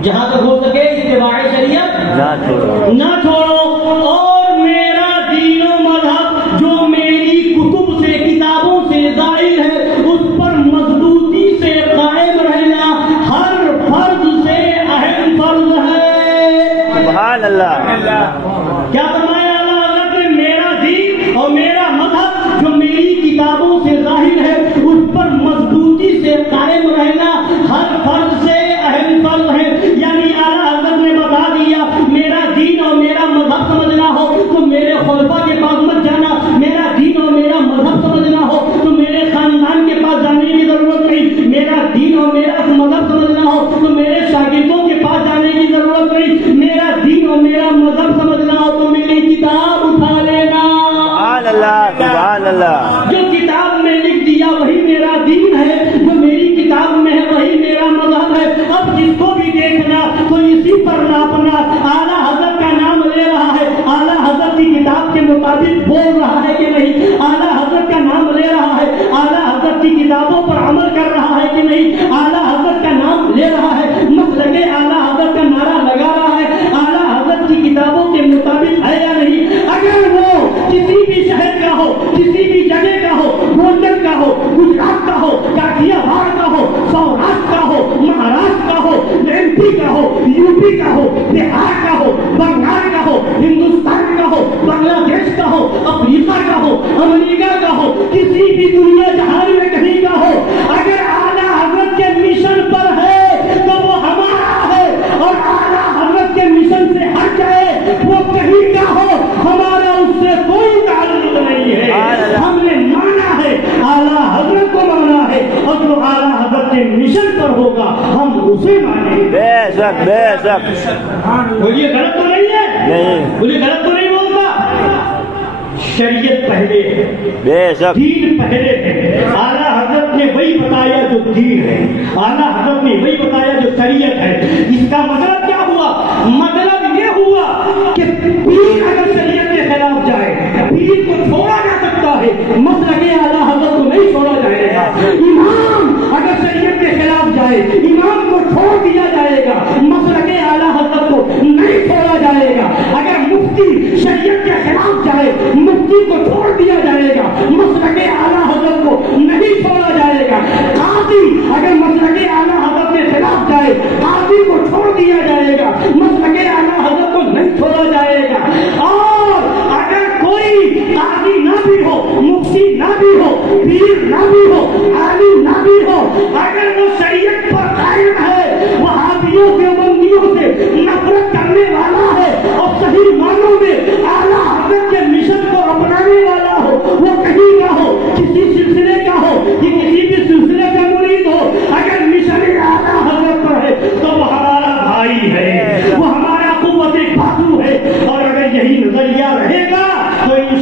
جہاں تک ہو سکے اتباع شریعت نہ چھوڑو. اور میرا دین و مذہب جو میری کتب سے، کتابوں سے ظاہر ہے، اس پر مضبوطی سے قائم رہنا ہر فرض سے اہم فرض ہے. سبحان اللہ. کیا فرمایا اعلیٰ حضرت نے؟ میرا دین اور میرا مذہب جو میری کتابوں سے ظاہر ہے، اس پر مضبوطی سے قائم رہنا ہر فرض سے اہم فرض ہے. یعنی اعلیٰ حضرت نے بتا دیا، میرا دین اور میرا مذہب سمجھنا ہو تو میرے خلفاء کے پاس مت جانا. میرا دین اور میرا مذہب سمجھنا ہو تو میرے خاندان کے پاس جانے کی ضرورت نہیں. میرا دین اور میرا مذہب سمجھنا ہو تو میرے شاگردوں کے پاس جانے کی ضرورت نہیں. میرا دین اور میرا مذہب سمجھنا ہو تو میری کتاب اٹھا لینا. سبحان اللہ. سبحان اللہ. جو کتاب میں لکھ دیا وہی میرا دین ہے، جو میری کتاب میں ہے وہی میرا مذہب ہے. اب جس کو بھی دیکھنا تو اسی پر ناپنا. اعلیٰ حضرت کا نام لے رہا ہے، اعلیٰ حضرت کی کتاب کے مطابق بول رہا ہے کہ نہیں؟ اعلیٰ حضرت کا نام لے رہا ہے، اعلیٰ حضرت کی کتابوں پر عمل کر رہا ہے کہ نہیں؟ اعلیٰ حضرت کا نام لے رہا ہے، مسلک اعلیٰ حضرت کا نعرہ لگا رہا ہے، اعلیٰ حضرت کی کتابوں کے مطابق ہے یا نہیں؟ اگر وہ کسی بھی شہر کا ہو، کسی بھی جگہ کا ہو، گولڈن کا ہو، گجرات کا ہو، کاٹیا باڑ کا ہو، سوراشٹر کا ہو، مہاراشٹر کا ہو، ایم پی کا ہو، یو پی کا ہو، بہار کا ہو، بنگال کا ہو، ہندوستان کا ہو، بنگلہ دیش کا ہو، افریقہ کا ہو، امریکہ کا ہو، کسی بھی دنیا جہان میں کہیں کا ہو، اگر اعلیٰ حضرت کے مشن پر ہے تو وہ ہمارا ہے. اور اعلیٰ حضرت کے مشن سے ہٹ جائے وہ کہیں کا ہو، ہمارا اس سے کوئی تعلق نہیں ہے. ہم نے مانا ہے، اعلیٰ حضرت کو مانا ہے، اور جو اعلیٰ حضرت کے مشن پر ہوگا ہم اسے مانیں گے. بے شک بے شک. بولیے غلط تو نہیں ہے؟ نہیں. بولیے غلط تو نہیں بولتا. شریعت پہلے ہے، بے شک. دین پہلے ہے. اعلیٰ حضرت نے وہی بتایا جو دین ہے، اعلیٰ حضرت نے وہی بتایا جو شریعت ہے. اس کا مطلب کیا ہوا؟ مطلب یہ ہوا کہ پیر اگر شریعت کے خلاف جائے، پیر کو چھوڑا جا سکتا ہے، مسلک اعلیٰ حضرت کو نہیں چھوڑا جائے گا. امام اگر شریعت کے خلاف جائے، امام کو چھوڑ دیا جائے گا، مسلک اعلیٰ حضرت کو نہیں چھوڑا جائے گا. اگر مفتی شریعت کے خلاف جائے، مفتی کو چھوڑ دیا جائے گا، مسلک اعلیٰ حضرت کو نہیں چھوڑا جائے گا. قاضی اگر مسلک اعلیٰ حضرت کے خلاف جائے، قاضی کو چھوڑ دیا جائے گا، مسلک اعلیٰ حضرت کو نہیں چھوڑا جائے گا. اور اگر کوئی قاضی نہ بھی ہو، مفتی نہ بھی ہو، پیر نہ بھی ہو، عالم نہ بھی ہو، اگر وہ شریعت پر قائم ہے، وہابیوں دیوبندیوں سے نفرت کرنے والا ہے اور صحیح معنوں میں اعلیٰ حضرت کے مشن کو اپنانے والا ہو، وہ کہیں کا ہو، کسی سلسلے کا ہو کہ کسی بھی سلسلے کا مرید ہو، اگر مشن اعلیٰ حضرت پر ہے تو وہ ہمارا بھائی ہے، وہ ہمارا قوت بازو ہے. اور اگر یہی نظریہ رہے گا تو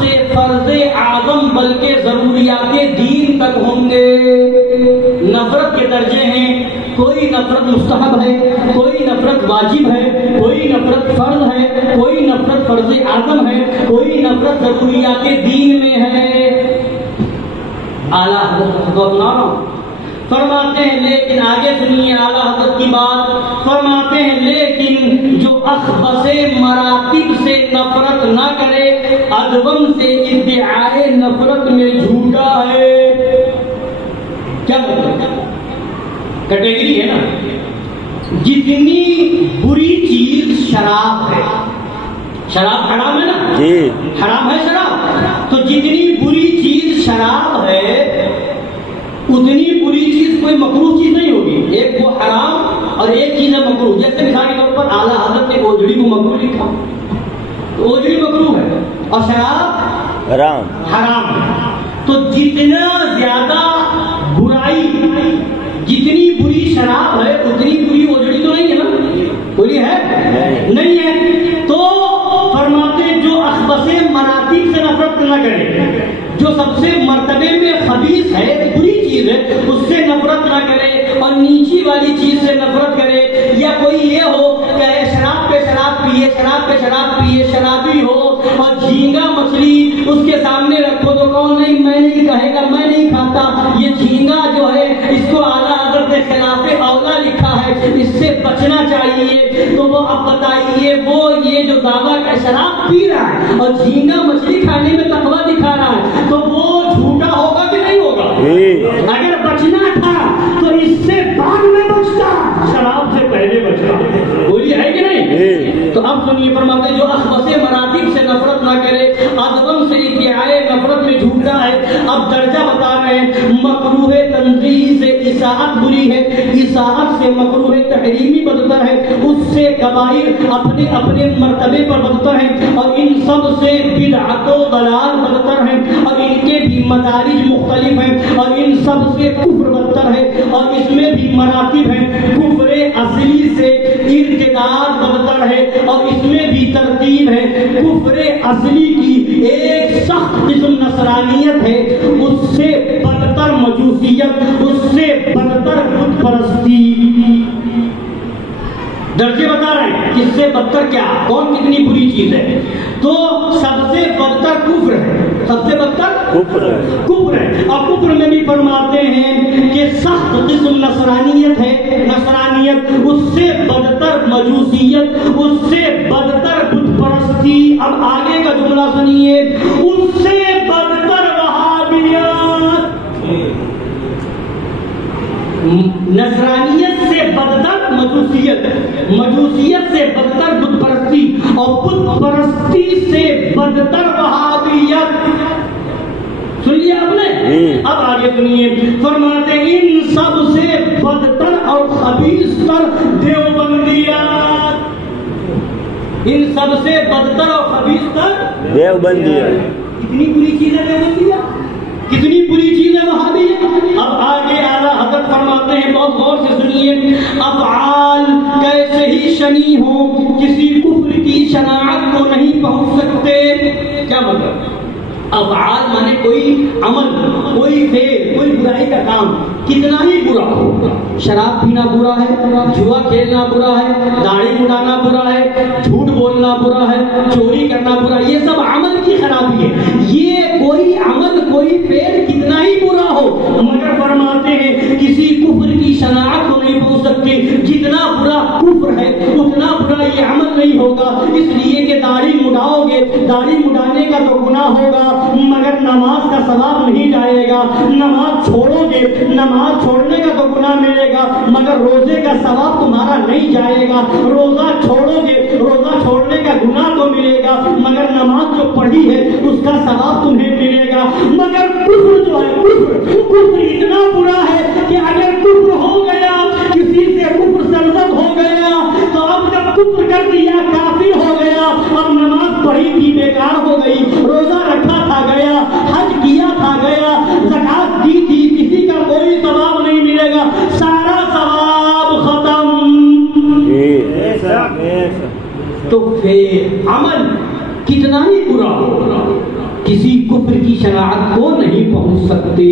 سے فرض اعظم بلکہ ضروریات دین تک ہوں گے۔ نفرت کے درجے ہیں، کوئی نفرت مستحب ہے، کوئی نفرت واجب ہے، کوئی نفرت فرض ہے، کوئی نفرت فرض اعظم ہے، کوئی نفرت ضروریات دین میں ہے۔ اعلیٰ حضرت کو اپنا فرماتے ہیں، لیکن آگے سنیے اعلیٰ حضرت کی بات، فرماتے ہیں لیکن جو اخبث مراتب سے نفرت نہ کرے ادوم سے ادعائے نفرت میں جھوٹا ہے۔ کیا مطلب؟ کیٹیگری ہے نا، جتنی بری چیز شراب ہے، شراب حرام ہے نا جی، حرام ہے شراب، تو جتنی بری چیز شراب ہے اتنی بری چیز کوئی مکروہ چیز نہیں ہوگی۔ ایک وہ حرام اور ایک چیز ہے مکروہ۔ جیسے مثال کے طور پر اعلیٰ حضرت نے اوجڑی کو مکروہ لکھا، تو اوجڑی مکروہ ہے اور شراب حرام ہے۔ تو جتنا زیادہ برائی، جتنی بری شراب ہے اتنی بری اوجڑی تو نہیں ہے نا، بری ہے نہیں ہے۔ تو فرماتے جو اخبث مراتب سے نفرت نہ کرے، جو سب سے مرتبے میں خبیث ہے، بری چیز ہے، اس سے نفرت نہ کرے اور نیچی والی چیز سے نفرت کرے، یا کوئی یہ ہو کہ شراب پہ شراب پیے، شراب پہ شراب پیے، شرابی ہو اور جھینگا مچھلی اس کے سامنے رکھو تو کون نہیں، میں نہیں کہے گا میں نہیں کھاتا، یہ جھینگا جو ہے اس کو اعلیٰ حضرت نے خلاف اولا لکھا ہے، اس سے بچنا چاہیے۔ تو وہ اب بتائیے، وہ یہ جو دعویٰ کا شراب پی رہا ہے اور جھینگا مچھلی کھانے میں تقویٰ دکھا رہا ہے، تو وہ جھوٹا ہوگا کہ نہیں ہوگا؟ اگر بچنا تھا تو اس سے بعد میں بچتا، شراب سے پہلے بچتا، وہی ہے کہ نہیں؟ تو اب سنیے، فرماتے جو اخبث مراتب سے نفرت نہ کرے ادوم سے ادعائے نفرت میں جھوٹا ہے۔ اب درجہ بتا رہے ہیں، مکروہ تنزیہی سے اساءت بری ہے، اساءت سے مکروہ تحریمی بدتر ہے، اس سے کبائر اپنے اپنے مرتبے پر بدتر ہیں، اور ان سب سے بدعت و ضلال بدتر ہیں، اور ان کے بھی مدارج مختلف ہیں، اور ان سب سے کفر بدتر ہے، اور اس میں بھی مراتب ہیں۔ کفر اصلی سے ارتداد بدتر ہے، اور اس میں بھی ترتیب ہے۔ کفر اصلی کی ایک سخت قسم نصرانیت ہے، اس سے بدتر مجوسیت، اس سے بدتر بت پرستی۔ درجے بتا رہے ہیں کس سے بدتر کیا، کون کتنی بری چیز ہے۔ تو سب سے بدتر کفر ہے، سب سے بدتر کفر ہے، اور کفر میں بھی فرماتے ہیں کہ سخت قسم نصرانیت ہے، نصرانیت، اس سے بدتر مجوسیت، اس سے بدتر بت پرستی۔ اب آگے کا جملہ سنیے، اس سے بدتر وہابیت، نصرانیت سے بدتر مجوسیت، مجوسیت سے بدتر بت پرستی، اور بت پرستی سے بدتر وہابیت۔ سنیے آپ نے، اب آگے سنیے، فرماتے ان سب سے بدتر اور خبیث تر دیوبندیات، ان سب سے بدتر اور خبیث تر دیوبندیات۔ کتنی بری چیز ہے دیوبندیات، کتنی بری چیز ہے وہابیت۔ اب آگے اعلیٰ حضرت فرماتے ہیں، بہت غور سے سنیے، افعال کیسے ہی شنی ہو کسی کفر کی شناعت کو نہیں پہنچ سکتے۔ کیا مطلب؟ افعال مانے کوئی عمل، کوئی فعل، کوئی برائی کا کام کتنا ہی برا ہو، شراب پینا برا ہے، جوا کھیلنا برا ہے، داڑھی مڈانا برا ہے، جھوٹ بولنا برا ہے، چوری کرنا برا، یہ سب عمل کی خرابی ہے۔ یہ کوئی عمل، کوئی فعل کتنا ہی برا ہو، مگر فرماتے ہیں کسی کفر کی شناعت کو نہیں پہنچ سکتے۔ جتنا برا کفر ہے اتنا برا یہ عمل نہیں ہوگا، اس لیے کہ داڑھی مڈاؤ گے، داڑھی مڈانے کا تو گناہ ہوگا مگر نماز کا ثواب نہیں جائے گا، نماز چھوڑو گے، نماز چھوڑنے کا تو گناہ ملے گا مگر روزے کا ثواب تمہارا نہیں جائے گا، روزہ چھوڑو گے، روزہ چھوڑنے کا گناہ تو ملے گا مگر نماز جو پڑھی ہے اس کا ثواب تمہیں ملے گا۔ مگر کفر جو ہے، کفر اتنا برا ہے کہ اگر کفر ہو گیا، کسی سے کفر سرزد ہو گیا، تو اب جب کفر کر دیا، کافر ہو گیا، اب نماز پڑھی تھی بیکار ہو گئی، روزہ رکھا تھا گیا، حج کیا تھا گیا، زکات دی تھی، کسی کا کوئی ثواب نہیں ملے گا، سارا ثواب ختم۔ تو پھر عمل کتنا ہی برا ہو، کسی کفر کی شناعت کو نہیں پہنچ سکتے،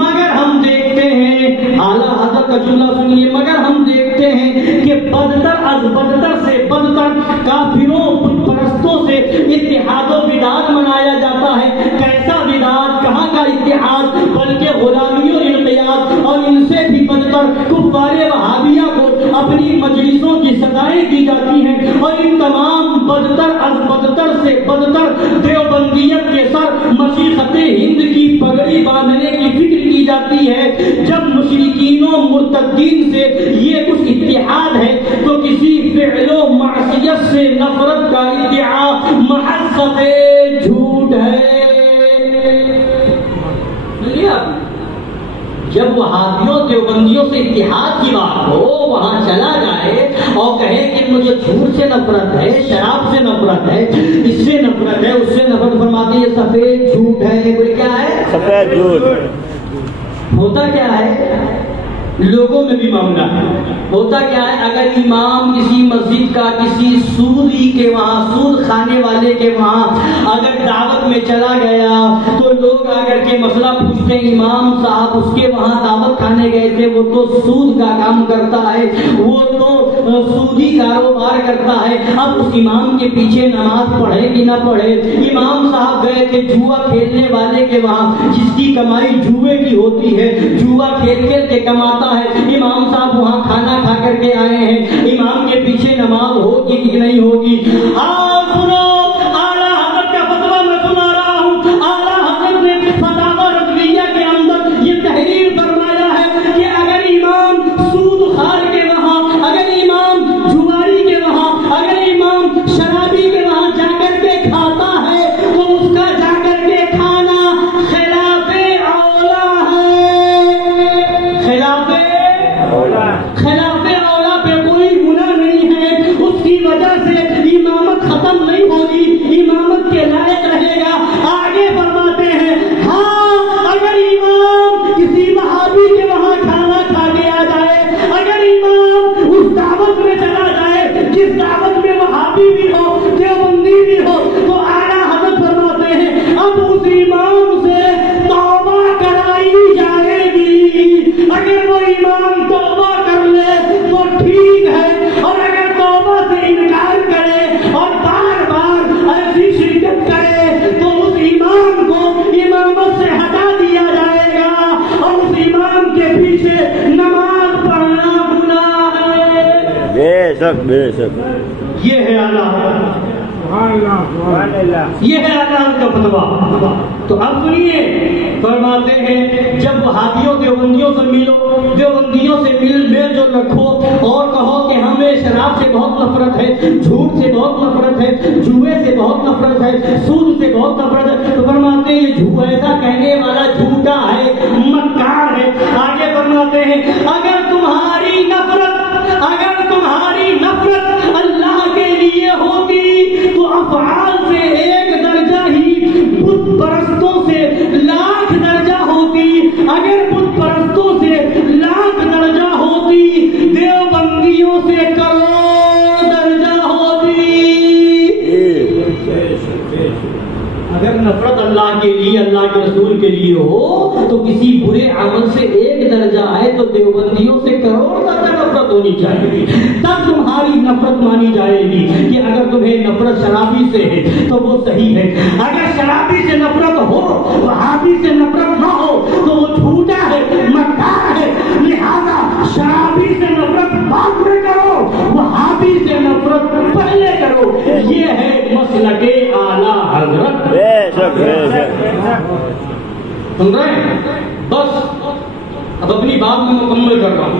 مگر ہم دیکھتے ہیں اعلیٰ حضرت کا جملہ سنیے، مگر ہم دیکھتے ہیں کہ بدتر از بدتر سے بدتر کافروں بت پرستوں سے اتحاد و وداد منایا جاتا ہے۔ کیسا وداد، کہاں کا اتحاد، بلکہ غلامی و انقیاد، اور ان سے بھی بدتر کفار وہابیہ کو اپنی مجلسوں کی سزائیں دی جاتی ہیں، اور ان تمام بدتر از بدتر سے بدتر دیوبندیت کے سر مشیخت ہند کی پگڑی باندھنے کی فکر کی جاتی ہے۔ جب مشرکین و مرتدین سے یہ کچھ اتحاد ہے تو کسی فعل و معصیت سے نفرت کا ادعا محض جھوٹ ہے۔ جب وہابیوں دیوبندیوں سے اتحاد کی بات ہو، وہاں چلا جائے اور کہے کہ مجھے جھوٹ سے نفرت ہے، شراب سے نفرت ہے، اس سے نفرت ہے، اس سے نفرت، فرماتے یہ سفید جھوٹ ہے۔ کوئی کیا ہے؟ سفید جھوٹ۔ ہوتا کیا ہے؟ لوگوں میں بھی معاملہ ہوتا کیا ہے؟ اگر امام کسی مسجد کا کسی سودی کے وہاں، سود کھانے والے کے وہاں اگر دعوت میں چلا گیا تو لوگ آ کر کے مسئلہ پوچھتے ہیں، امام صاحب اس کے وہاں دعوت کھانے گئے تھے، وہ تو سود کا کام کرتا ہے، وہ تو سودی کاروبار کرتا ہے، اب اس امام کے پیچھے نماز پڑھے کہ نہ پڑھے؟ امام صاحب گئے تھے جوا کھیلنے والے کے وہاں، جس کی کمائی جوئے کی ہوتی ہے، جوا کھیل کھیل کے کماتا ہے، امام صاحب وہاں کھانا کھا کر کے آئے ہیں، امام کے پیچھے نماز ہوگی کہ نہیں ہوگی؟ سنو، اعلیٰ حضرت کا فتویٰ میں سنا رہا ہوں، اعلیٰ حضرت نے فتاوی رضویہ کے اندر یہ تحریر فرمایا ہے کہ اگر امام سود خور کے وہاں، اگر امام جواری کے وہاں، اگر امام شرابی کے وہاں جا کر کے کھاتا ہے تو اس کا جا کر کے کھانا خلاف اولا ہے، خلاف اولا پہ کوئی گناہ نہیں ہے، اس کی وجہ سے امامت ختم نہیں ہوگی، امامت کے لائق رہے گا۔ آگے فرماتے ہیں ہاں اگر امام کسی وہابی کے وہاں کھانا کھا کے آ جائے، اگر امام اس دعوت میں چلا جائے جس دعوت میں وہابی بھی ہو، دیوبندی بھی ہو، تو اعلیٰ حضرت فرماتے ہیں اب اس امام سے توبہ کرائی جائے گی، اگر وہ امام توبہ کر لے تو ٹھیک ہے، اور اگر توبہ سے انکار کرے اور بار بار ایسی شرکت کرے تو اس امام کو امامت سے ہٹا دیا جائے گا، اور اس امام کے پیچھے نماز پڑھنا گناہ ہے۔ بے شک بے شک، یہ ہے اعلیٰ، یہ ہے اعلیٰ کا فتویٰ۔ تو اب سنیے، فرماتے ہیں جب وہابیوں دیوبندیوں سے ملو، دیوبندیوں سے میل جول رکھو اور کہو کہ ہمیں شراب سے بہت نفرت ہے، جھوٹ سے بہت نفرت ہے، جوئے سے بہت نفرت ہے، سود سے بہت نفرت ہے، تو فرماتے ہیں جھوٹ، ایسا کہنے والا جھوٹا ہے، مکار ہے۔ آگے فرماتے ہیں اگر تمہاری نفرت اللہ کے لیے ہوتی تو افعال سے ایک درجہ ہی بت پرستوں سے لاکھ درجہ ہوتی، اگر بت پرستوں سے لاکھ درجہ ہوتی، دیوبندیوں سے کروڑ درجہ ہوتی۔ اگر نفرت اللہ کے لیے، اللہ کے رسول کے لیے ہو تو کسی برے عمل سے ایک درجہ ہے تو دیوبندیوں سے کروڑ درجہ نفرت ہونی چاہیے، تب تمہاری نفرت مانی جائے گی۔ کہ اگر تمہیں نفرت شرابی سے ہے تو وہ صحیح ہے، اگر شرابی سے نفرت ہو، وہابی سے نفرت نہ ہو تو وہ جھوٹا ہے، مکار ہے۔ لہذا شرابی سے نفرت بعد میں کرو، وہابی سے نفرت پہلے کرو۔ یہ ہے مسلک اعلیٰ حضرت۔ بے شک بے شک، سن رہے ہیں؟ بس اب اپنی بات میں مکمل کر رہا ہوں،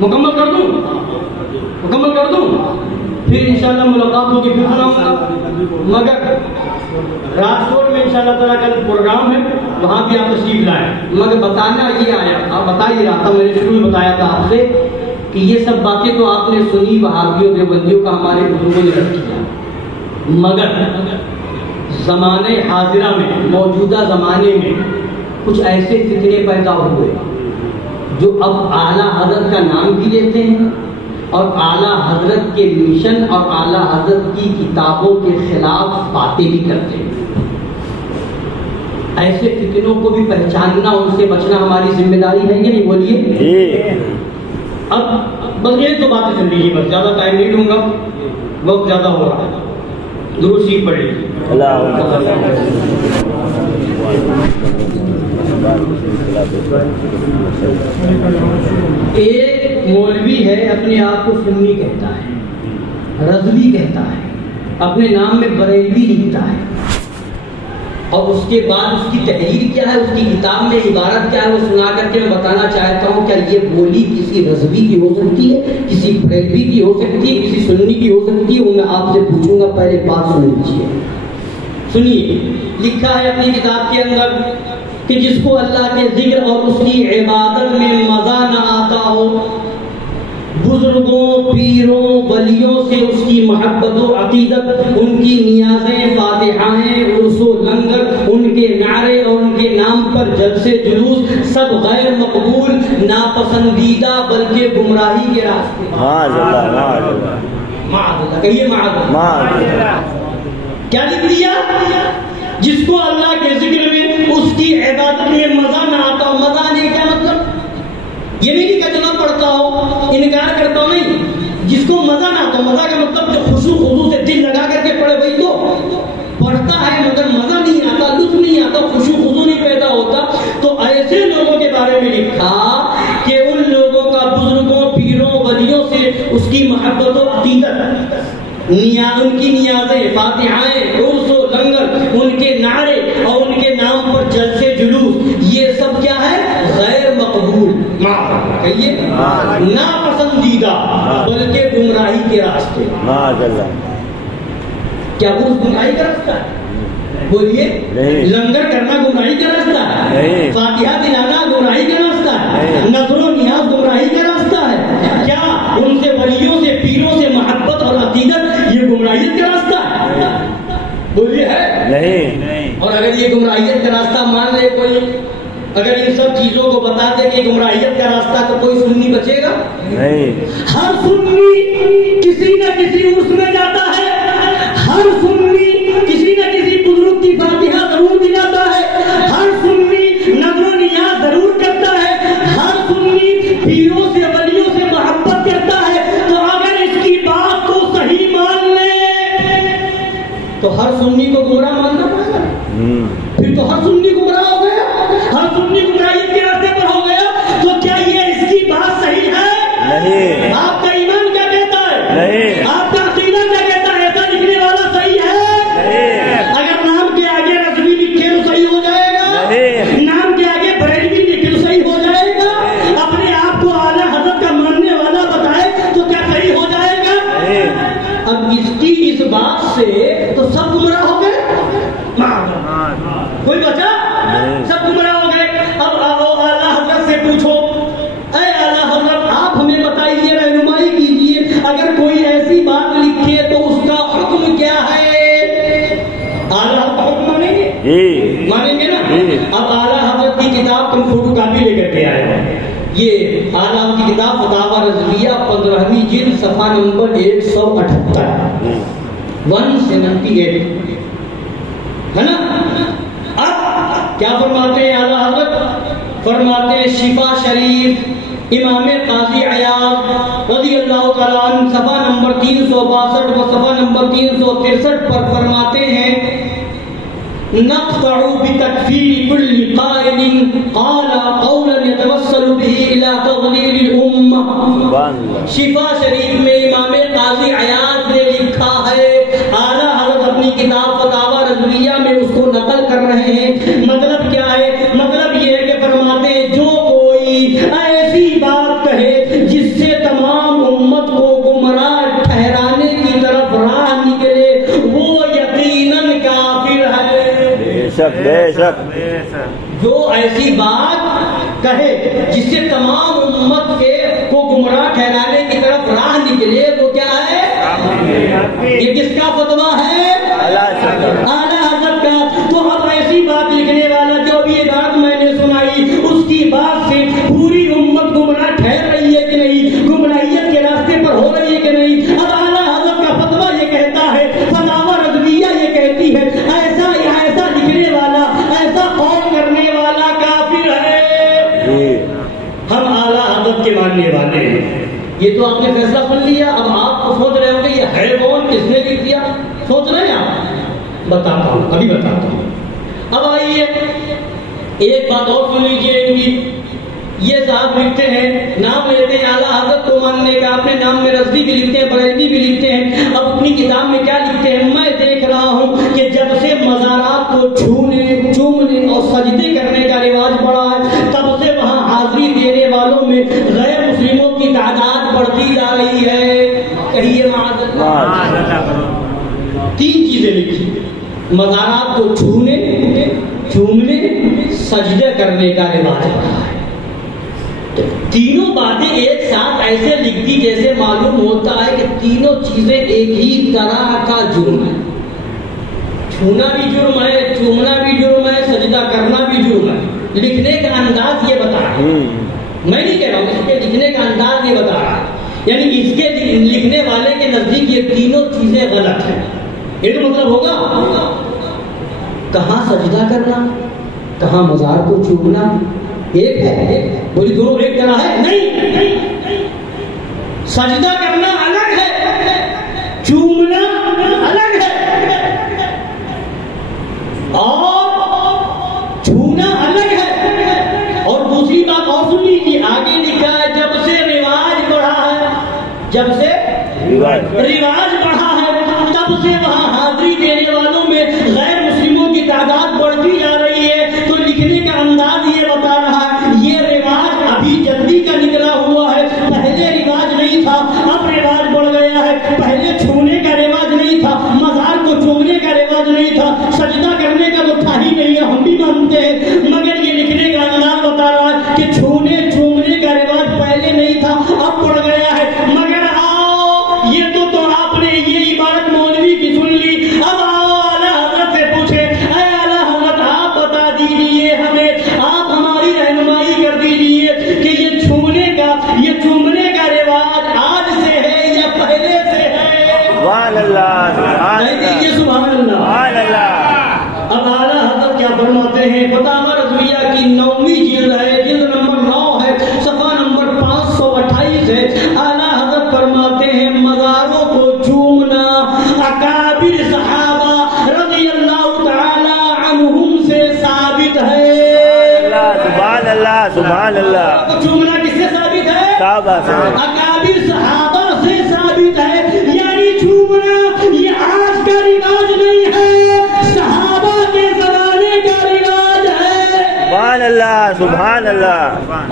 مکمل کر دوں، پھر انشاءاللہ ملاقات ہوگی، پھر سناؤں گا۔ مگر راجکوٹ میں انشاءاللہ تعالیٰ کا پروگرام ہے، وہاں بھی آپ تشریف لائیں۔ مگر بتانا یہ آیا تھا، بتا ہی رہا تھا، میں نے شروع میں بتایا تھا آپ سے کہ یہ سب باتیں تو آپ نے سنی، وہابیوں دیوبندیوں کا ہمارے بزرگوں نے رکھ کیا، مگر زمانے حاضرہ میں، موجودہ زمانے میں کچھ ایسے فتنے پیدا ہوئے جو اب اعلیٰ حضرت کا نام بھی لیتے ہیں اور اعلیٰ حضرت کے مشن اور اعلیٰ حضرت کی کتابوں کے خلاف باتیں بھی کرتے ہیں. ایسے فتنوں کو بھی پہچاننا، ان سے بچنا ہماری ذمہ داری ہے کہ نہیں؟ بولیے. اب بس یہ تو باتیں سن لیجیے، بس زیادہ ٹائم نہیں دوں گا، وقت زیادہ ہو رہا ہے. درود شریف پڑھ لیجیے. ایک مولوی ہے اپنے آپ کو سنی کہتا ہے، رضوی کہتا ہے، اپنے نام میں بریلوی لکھتا ہے، اور اس کے بعد اس کی تحریر کیا ہے، اس کی کتاب میں عبارت کیا ہے، وہ سنا کر کے میں بتانا چاہتا ہوں. کیا یہ بولی کسی رضوی کی ہو سکتی ہے، کسی بریلوی کی ہو سکتی ہے، کسی سنی کی ہو سکتی ہے؟ وہ میں آپ سے پوچھوں گا. پہلے بات سن لیجیے. سنیے، لکھا ہے اپنی کتاب کے اندر کہ جس کو اللہ کے ذکر اور اس کی عبادت میں مزہ نہ آتا ہو، بزرگوں، پیروں، ولیوں سے اس کی محبت و عقیدت، ان کی نیازیں، فاتحائیں، عرس و لنگر، ان کے نعرے اور ان کے نام پر جلسے جلوس سب غیر مقبول، ناپسندیدہ، بلکہ گمراہی کے راستے. کہیے کیا لکھ دیا؟ جس کو اللہ کے ذکر میں، اس کی عبادت میں مزہ نہ آتا ہو. مزہ آنے کا مطلب یہ نہیں کہ کتنا پڑھتا ہو، انکار کرتا ہو، نہیں. جس کو مزہ نہ آتا، مزہ کا مطلب جو خشوع خضوع سے دل لگا کر کے پڑھے، وہی تو پڑھتا ہے مگر مزہ نہیں آتا، لطف نہیں آتا، خشوع خضوع نہیں پیدا ہوتا. تو ایسے لوگوں کے بارے میں لکھا کہ ان لوگوں کا بزرگوں، پیروں، ولیوں سے اس کی محبت و عقیدت، ان کی نیازیں، فاتحائیں، عرس و لنگر، ان کے نعرے اور ان کے نام پر جلسے جلوس، یہ سب کیا ہے؟ غیر مقبول، کہیے ناپسندیدہ، بلکہ گمراہی کے راستے. کیا وہ گمراہی کا راستہ ہے؟ بولیے. لنگر کرنا گمراہی کا راستہ ہے؟ فاتحہ دلانا گمراہی کا راستہ ہے؟ نظر و نیاز گمراہی کا راستہ ہے؟ کیا ان سے ولیوں سے، پیروں سے محبت اور عقیدت یہ گمراہیت کا راستہ ہے؟ بولیے ہے نہیں. اور اگر یہ گمراہیت کا راستہ مان لے کوئی، اگر ان سب چیزوں کو بتا دے کہ گمراہیت کا راستہ، تو کوئی سنی بچے گا نہیں. ہر سنی کسی نہ کسی عرس میں جاتا ہے، ہر سنی کسی نہ کسی بزرگ کی فاتحہ ضرور دلاتا ہے، ہر سنی نظر و نیاز ضرور کرتا ہے، ہر سنی پیروں سے، ولیوں سے محبت کرتا ہے. تو اگر اس کی بات کو صحیح مان لے تو ہر سنی کو گمراہ ماننا پڑے گا. پھر تو ہر سنی گمراہ ہو گیا، ہر سنی گمراہیت کے راستے پر ہو گیا. تو کیا یہ اس کی بات صحیح ہے؟ نہیں. آپ کا ایمان کیا کہتا ہے؟ نہیں. آپ کا عقیدہ کیا کہتا ہے؟ ایسا لکھنے والا صحیح ہے؟ نہیں. اگر نام کے آگے رضوی لکھے تو صحیح ہو جائے گا؟ نہیں. نام کے آگے بریلوی لکھے تو صحیح ہو جائے گا؟ اپنے آپ کو اعلیٰ حضرت کا ماننے والا بتائے تو کیا صحیح ہو جائے گا؟ نہیں. اب اس کی اس بات سے تو سب گمراہ ہو گئے، کوئی بچا؟ سب گمراہ ہو گئے. اب اعلیٰ حضرت سے پوچھو، اے اعلیٰ حضرت آپ ہمیں بتائیے، رہنمائی کیجیے، اگر کوئی ایسی بات لکھے تو اس کا حکم کیا ہے؟ اعلیٰ حضرت حکم مانیں گے؟ مانیں گے نا. اب اعلیٰ حضرت کی کتاب تم فوٹو کاپی لے کر کے آئے. یہ اعلیٰ حضرت کی کتاب فتاوی رضویہ 15ویں جلد صفحہ نمبر 178 178 ہے نا. اب کیا فرماتے ہیں اعلیٰ حضرت؟ فرماتے ہیں شفا شریف امام قاضی عیاض رضی اللہ تعالیٰ عنہ صفحہ نمبر 362 و صفحہ نمبر 363 پر فرماتے ہیں نقطع بتکفیر کل قائل قال قولا يتوسل به الى تضليل الامه. شفا شریف میں امام قاضی عیاض نے لکھا ہے، اعلیٰ حضرت اپنی کتاب فتاوی رضویہ میں اس کو نقل کر رہے ہیں. مطلب کیا ہے؟ مطلب یہ ہے کہ فرماتے ہیں جو کوئی ایسی بات کہے جس سے تمام امت کو گمراہ ٹھہرانے کی طرف راہ نکلے، وہ یقیناً کافر ہے. بے شک. جو ایسی بات کہے جس سے تمام امت کو گمراہ ٹھہرانے کی طرف راہ نکلے، وہ کیا ہے؟ یہ کس کا فتویٰ ہے؟ اعلیٰ حضرت کا. تو اب ایسی بات لکھنے والا جو ابھی یہ بات میں نے سنائی، اس کی بات سے پوری امت گمراہ ٹھہر رہی ہے کہ نہیں، گمراہیت کے راستے پر ہو یہ تو آپ نے فیصلہ سن لیا، اب آپ سوچ رہے ہوں کہ یہ ہے کون، کس نے لکھ دیا، سوچ رہے ہیں آپ؟ بتاتا ہوں، ابھی بتاتا ہوں۔ اب آئیے ایک بات اور سن لیجیے ان کی۔ یہ صاحب لکھتے ہیں، نام لیتے ہیں اعلیٰ حضرت کو ماننے کا، اپنے نام میں رضوی بھی لکھتے ہیں، بریلوی بھی لکھتے ہیں۔ اب اپنی کتاب میں کیا لکھتے ہیں؟ میں دیکھ رہا ہوں کہ جب سے مزارات کو چھونے، چومنے اور سجدے کرنے کا رواج بڑھا ہے، تب سے وہاں حاضری دینے والوں میں غیر مسلموں کی تعداد بڑھتی جا رہی ہے۔ کہیے معاذ اللہ۔ تین چیزیں لکھی: مزارات کو چھونے، چومنے، سجدے کرنے کا رواج بڑھا ہے۔ تینوں باتیں ایک ساتھ ایسے لکھتی جیسے معلوم ہوتا ہے کہ تینوں چیزیں ایک ہی طرح کا جرم ہے۔ چھونا بھی جرم ہے، چومنا بھی جرم ہے، سجدہ کرنا بھی جرم ہے۔ لکھنے کا انداز یہ بتا رہا ہے، میں نہیں کہہ رہا ہوں، اس کے لکھنے کا انداز یہ بتا رہا ہے، یعنی اس کے لکھنے والے کے نزدیک یہ تینوں چیزیں غلط ہیں۔ یہ تو مطلب ہوگا کہاں سجدہ کرنا، کہاں مزار کو چومنا ایک ہے، بولی دونوں ایک طرح ہے؟ نہیں، سجدہ کرنا الگ ہے، چومنا الگ ہے، اور چھونا الگ ہے۔ اور دوسری بات اور سن لیجیے، آگے لکھا ہے جب سے رواج بڑھا ہے، جب سے رواج بڑھا ہے تب سے وہاں حاضری دینے والوں میں غیر مسلموں کی تعداد بڑھتی جا رہی ہے۔ تو لکھنے کا انداز یہ بتا رہا ہے یہ رواج ابھی جلدی کا نکلا ہوا ہے، پہلے رواج نہیں تھا، اب رواج بڑھ گیا ہے۔ پہلے چھونے کا رواج نہیں تھا، مزار کو چومنے کا رواج نہیں تھا، سجدہ کرنے کا تو تھا ہی نہیں، ہم بھی مانتے ہیں، مگر یہ لکھنے کا انداز بتا رہا ہے کہ چھونے چومنے کا رواج پہلے نہیں تھا، اب بڑھ گیا ہے۔ مگر یہ تو آپ نے یہ عبارت مولوی کی سن لی، اب اعلیٰ حضرت سے پوچھے، اے اعلیٰ حضرت آپ بتا دیجیے ہمیں، آپ ہماری رہنمائی کر دیجیے کہ یہ چھونے کا، یہ چومنے کا رواج آج سے ہے یا پہلے سے ہے؟ سبحان اللہ، سبحان اللہ۔ اب اعلیٰ حضرت کیا فرماتے ہیں؟ فتاوی رضویہ کی 9ویں جلد ہے، جلد نمبر 9 ہے، صفحہ نمبر 528 ہے۔ اعلیٰ حضرت فرماتے ہیں مزاروں کو چومنا اکابر صحابہ رضی اللہ تعالی عنہم سے ثابت ہے۔ سبحان اللہ، سبحان اللہ۔ چومنا کس سے ثابت ہے؟ صحابہ سے، اکابر صحابہ سے ثابت ہے۔ یعنی چومنا یہ آج کا رواج نہیں ہے، صحابہ کے زمانے کا رواج ہے۔ سبحان اللہ، سبحان اللہ۔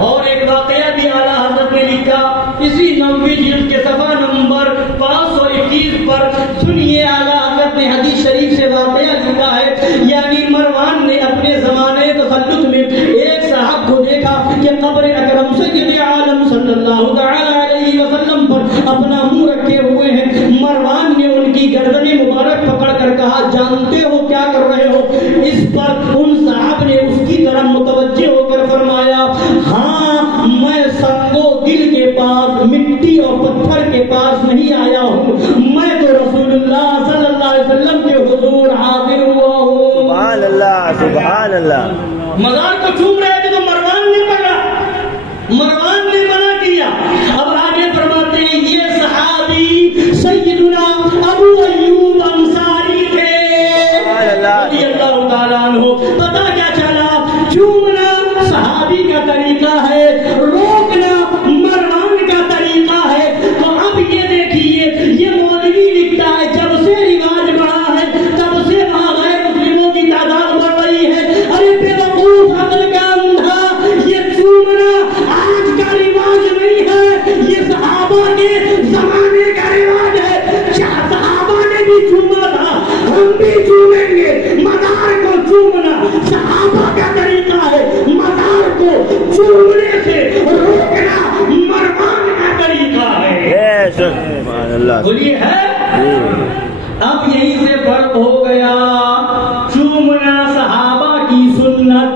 اور ایک واقعہ بھی اعلیٰ حضرت نے لکھا اسی 9ویں جلد کے صفحہ نمبر 521 پر، سنیے اعلیٰ حضرت نے حدیث شریف سے واقعہ لکھا ہے، یعنی مروان نے اپنے زمانے تسلط میں ایک صاحب کو دیکھا کہ قبر اکرم سید عالم صلی اللہ تعالی علیہ وسلم پر اپنا منہ رکھے ہوئے ہیں۔ مروان نے ان کی گردن مبارک پکڑ کر کہا جانتے ہو کیا کر رہے ہو؟ اس پر ان صاحب نے اس کی طرف متوجہ ہو کر فرمایا ہاں میں سنگو دل کے پاس، مٹی اور پتھر کے پاس نہیں آیا ہوں، میں تو رسول اللہ صلی اللہ علیہ وسلم کے حضور حاضر ہوا ہوں۔ سبحان اللہ، سبحان اللہ۔ مزار کو چوم رہے تھے تو مروان نے پکڑا، مروان نے منع کیا۔ اب آگے فرماتے ہیں یہ صحابی سیدنا ابو ایوب انصاری تھے رضی اللہ تعالیٰ عنہ۔ پتہ کیا چلا؟ چومنا صحابی کا طریقہ ہے، روکنا مروان کا طریقہ ہے۔ تو اب یہ دیکھیے یہ مولوی لکھتا ہے جب سے رواج بڑھا ہے تب سے وہاں غیر مسلموں کی تعداد بڑھ رہی ہے۔ ارے بے وقوف عقل کا اندھا، یہ چومنا آج کا رواج نہیں ہے، یہ صحابہ کے زمانے کا رواج ہے۔ صحابہ نے بھی چوما تھا، ہم بھی چومیں گے۔ مزار کو چومنا صحابہ کا طریقہ ہے، مزار کو چومنے سے روکنا مروان کا طریقہ ہے۔ بولیے ہے؟ اب یہیں سے فرق ہو گیا، چومنا صحابہ کی سنت،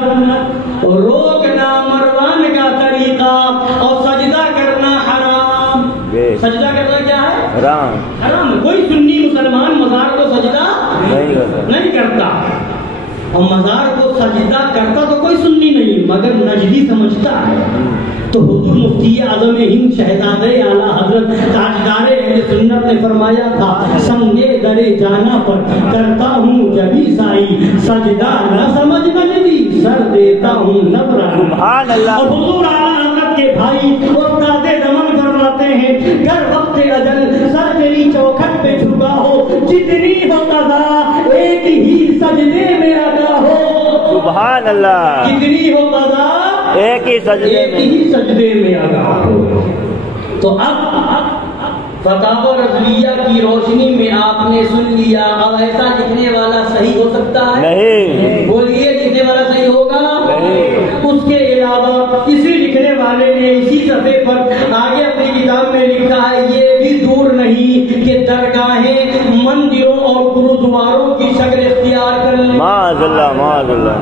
روکنا مروان کا طریقہ، اور سجدہ کرنا حرام۔ سجدہ کرنا کیا ہے؟ حرام، حرام۔ کوئی سنی مسلمان مزار کو سجدہ نہیں کرتا، اور مزار کو سجدہ کرتا تو کوئی سنی نہیں، مگر نجدی سمجھتا ہے تو حضور مفتی اعظم ہند شہزادہ اعلیٰ حضرت تاجدار اہل سنت نے فرمایا تھا سمجھے درے جانا پر کرتا ہوں جبھی سائی سجدہ نہ سمجھ مجدی سر دیتا ہوں نظرہ. سبحان اللہ. اور حضور اعلیٰ حضرت کے بھائی استاد زمان فرماتے ہیں گر وقت اجل سر تیری چوکھٹ پہ جھکا ہو جتنی ہو قضا ایک ہی سجدے میں ادا ہو. سبحان اللہ. جتنی ہو قضا ایک ہی سجدے میں ادا ہو. تو اب فتاوی رضویہ کی روشنی میں آپ نے سن لیا. اب ایسا لکھنے والا صحیح ہو سکتا ہے؟ نہیں. بولیے لکھنے والا صحیح ہوگا؟ نہیں. اس کے علاوہ اسی لکھنے والے نے اسی صفحے پر آگے اپنی کتاب میں لکھا ہے یہ بھی دور نہیں کہ درگاہیں مندروں اور گرودواروں کی شکل اختیار کر لیں. معاذ اللہ معاذ اللہ.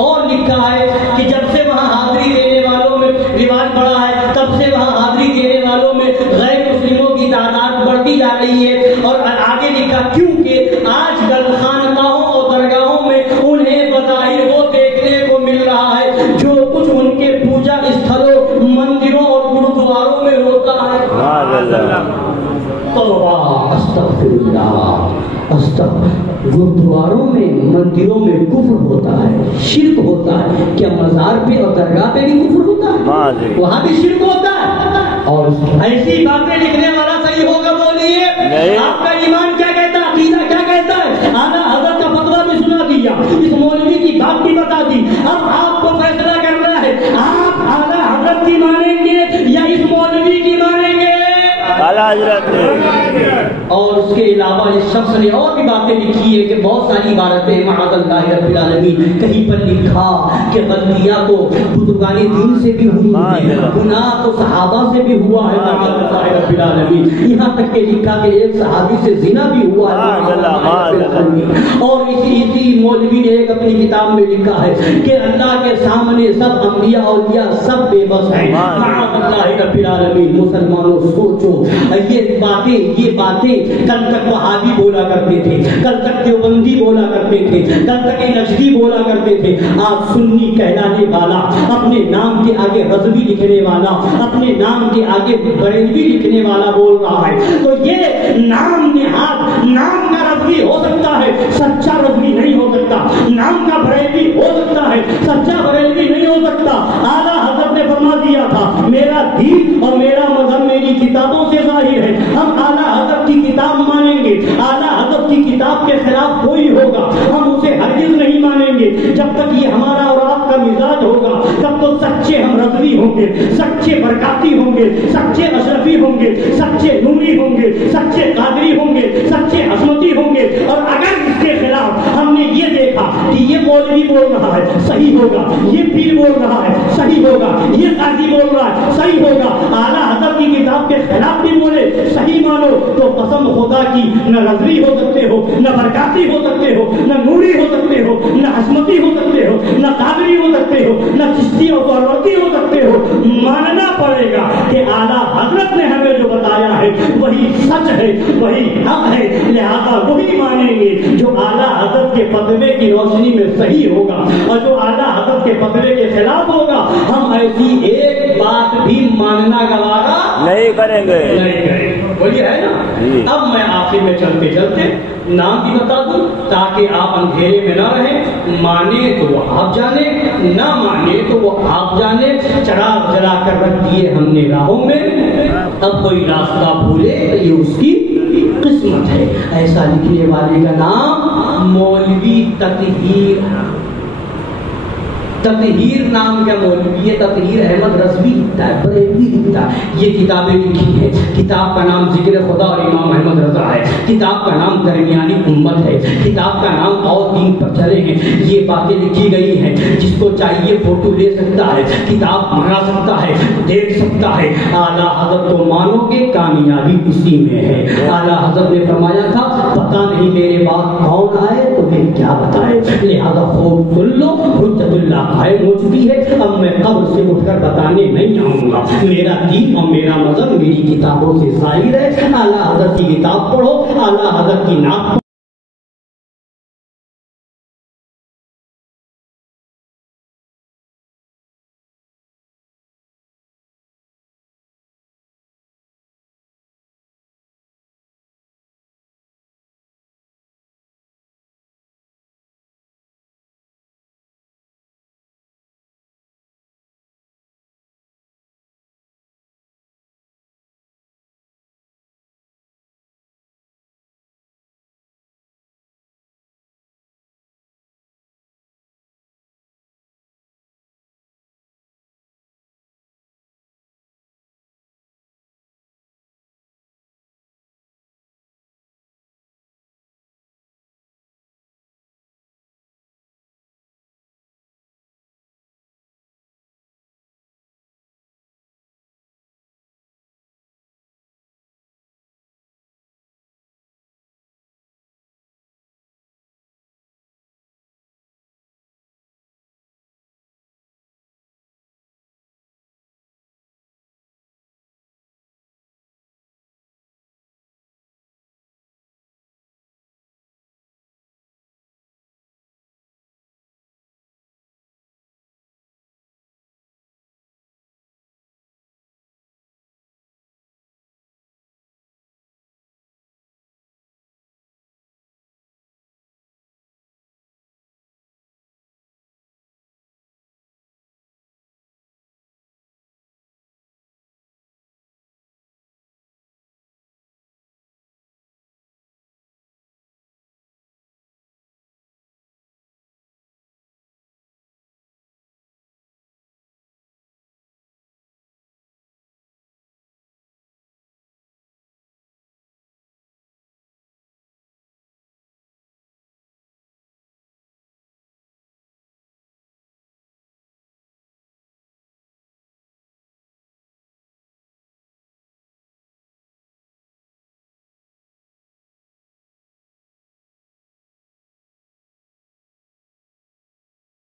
اور لکھا ہے کہ جب سے وہاں حاضری دینے والوں میں رواج بڑھا ہے تب سے وہاں حاضری دینے والوں میں غیر مسلموں کی تعداد بڑھتی جا رہی ہے. اور آگے لکھا کیونکہ آج کل خانقاہوں اور درگاہوں میں انہیں بظاہر وہ دیکھنے کو مل رہا ہے جو کچھ ان کے پوجا استھلوں مندروں اور گرودواروں میں ہوتا ہے. معاذ اللہ. استغفر اللہ. گرودواروں میں مندروں میں کفر ہوتا ہے شرک ہوتا ہے. کیا مزار پہ اور درگاہ پہ بھی کفر ہوتا ہے؟ وہاں بھی شرک ہوتا ہے. اور ایسی باتیں لکھنے والا صحیح ہوگا؟ بولیے آپ کا ایمان کیا کہتا ہے؟ عقیدہ کیا کہتا ہے؟ اعلیٰ حضرت کا فتویٰ بھی سنا دیا اس مولوی کی بات بھی بتا دی. اب آپ کو فیصلہ کرنا ہے آپ اعلیٰ حضرت کی مانیں گے یا اس مولوی کی مانیں گے؟ اعلیٰ حضرت. اور اس کے علاوہ اس شخص نے اور بھی باتیں لکھی ہے کہ بہت ساری عبارتیں معاذ اللہ رب العالمین. کہیں پر لکھا کہ غلطیاں تو بزرگان دین سے بھی ہوئی ہیں گناہ تو صحابہ سے بھی ہوا ہے معاذ اللہ رب العالمین. یہاں تک کہ لکھا کہ ایک صحابی سے زنا بھی ہوا ہے معاذ اللہ رب العالمین. اور اسی مولوی نے ایک اپنی کتاب میں لکھا ہے کہ اللہ کے سامنے سب انبیاء اولیاء سب بے بس ہیں معاذ اللہ رب العالمین. مسلمانوں سوچو یہ باتیں کل تک وہابی بولا کرتے تھے کل تک دیوبندی بولا کرتے تھے کل تک نجدی بولا کرتے تھے. آج سنی کہلانے والا اپنے نام کے آگے رضوی لکھنے والا اپنے نام کے آگے بریلوی لکھنے والا بول رہا ہے. تو یہ نام نہاد نام کا رضوی ہو سکتا ہے سچا رضوی نہیں ہو سکتا. نام کا بریلوی ہو سکتا ہے سچا بریلوی نہیں ہو سکتا. اعلیٰ حضرت نے فرما دیا تھا میرا دین اور میرا مذہب میری کتابوں سے ظاہر ہے. ہم اعلیٰ حضرت کی کتاب مانیں گے. اعلیٰ حضرت کی کتاب کے خلاف کوئی ہوگا ہم اسے ہرگز نہیں مانیں گے. جب تک یہ ہمارا اور آپ کا مزاج ہوگا تب تو سچے ہم رضوی ہوں گے سچے برکاتی ہوں گے سچے اشرفی ہوں گے سچے نوری ہوں گے سچے قادری ہوں گے سچے عظمتی ہوں گے. اور اگر اس کے خلاف ہم نے یہ دیکھا کہ یہ مولوی بول رہا ہے صحیح ہوگا یہ پیر بول رہا ہے صحیح ہوگا یہ قاضی بول رہا ہے صحیح ہوگا اعلیٰ حضرت کی کتاب کے خلاف بھی بولے صحیح مانو تو قسم خدا کی نہ رضوی ہو سکتے ہو نہ برکاتی ہو سکتے ہو نہ نوری ہو سکتے ہو نہ عصمتی ہو سکتے ہو نہ قادری ہو سکتے ہو نہ چشتی اور سہروردی ہو سکتے ہو. ماننا پڑے گا کہ اعلیٰ حضرت نے ہمیں جو بتایا ہے وہی سچ ہے وہی حق ہے. لہذا وہی مانیں گے جو اعلیٰ حضرت کے فتوے کی روشنی میں صحیح ہوگا. اور جو اعلیٰ حضرت کے فتوے کے خلاف ہوگا ہم ایسی ایک بات بھی ماننا گوارا نہیں کریں گے. بولیے ہے نا. اب میں آخر میں چلتے چلتے نام بھی بتا دوں تاکہ آپ اندھیرے میں نہ رہیں. مانے تو وہ آپ جانے نہ مانے تو وہ آپ جانے. چراغ جلا کر رکھ دیے ہم نے راہوں میں اب کوئی راستہ بھولے تو یہ اس کی قسمت ہے. ایسا لکھنے والے کا نام مولوی تطہیر نام کا مولوی ہے. تطہیر احمد رضوی لکھتا ہے بریلوی لکھتا ہے. یہ کتابیں لکھی ہیں. کتاب کا نام ذکر خدا اور امام احمد رضا ہے. کتاب کا نام درمیانی امت ہے. کتاب کا نام اور دین پر چلے ہیں. یہ باتیں لکھی گئی ہیں. جس کو چاہیے فوٹو لے سکتا ہے کتاب منگا سکتا ہے دیکھ سکتا ہے. اعلیٰ حضرت کو مانو گے کامیابی اسی میں ہے. اعلیٰ حضرت نے فرمایا تھا پتہ نہیں میرے بعد کون آئے تمہیں کیا بتائے. لہذا خوب سن لو حجت اللہ قائم ہو چکی ہے. اب میں قبر سے اٹھ کر بتانے نہیں آؤں گا. میرا دین اور میرا مذہب میری کتابوں سے ظاہر ہے. اعلیٰ حضرت کی کتاب پڑھو اعلیٰ حضرت کی نعت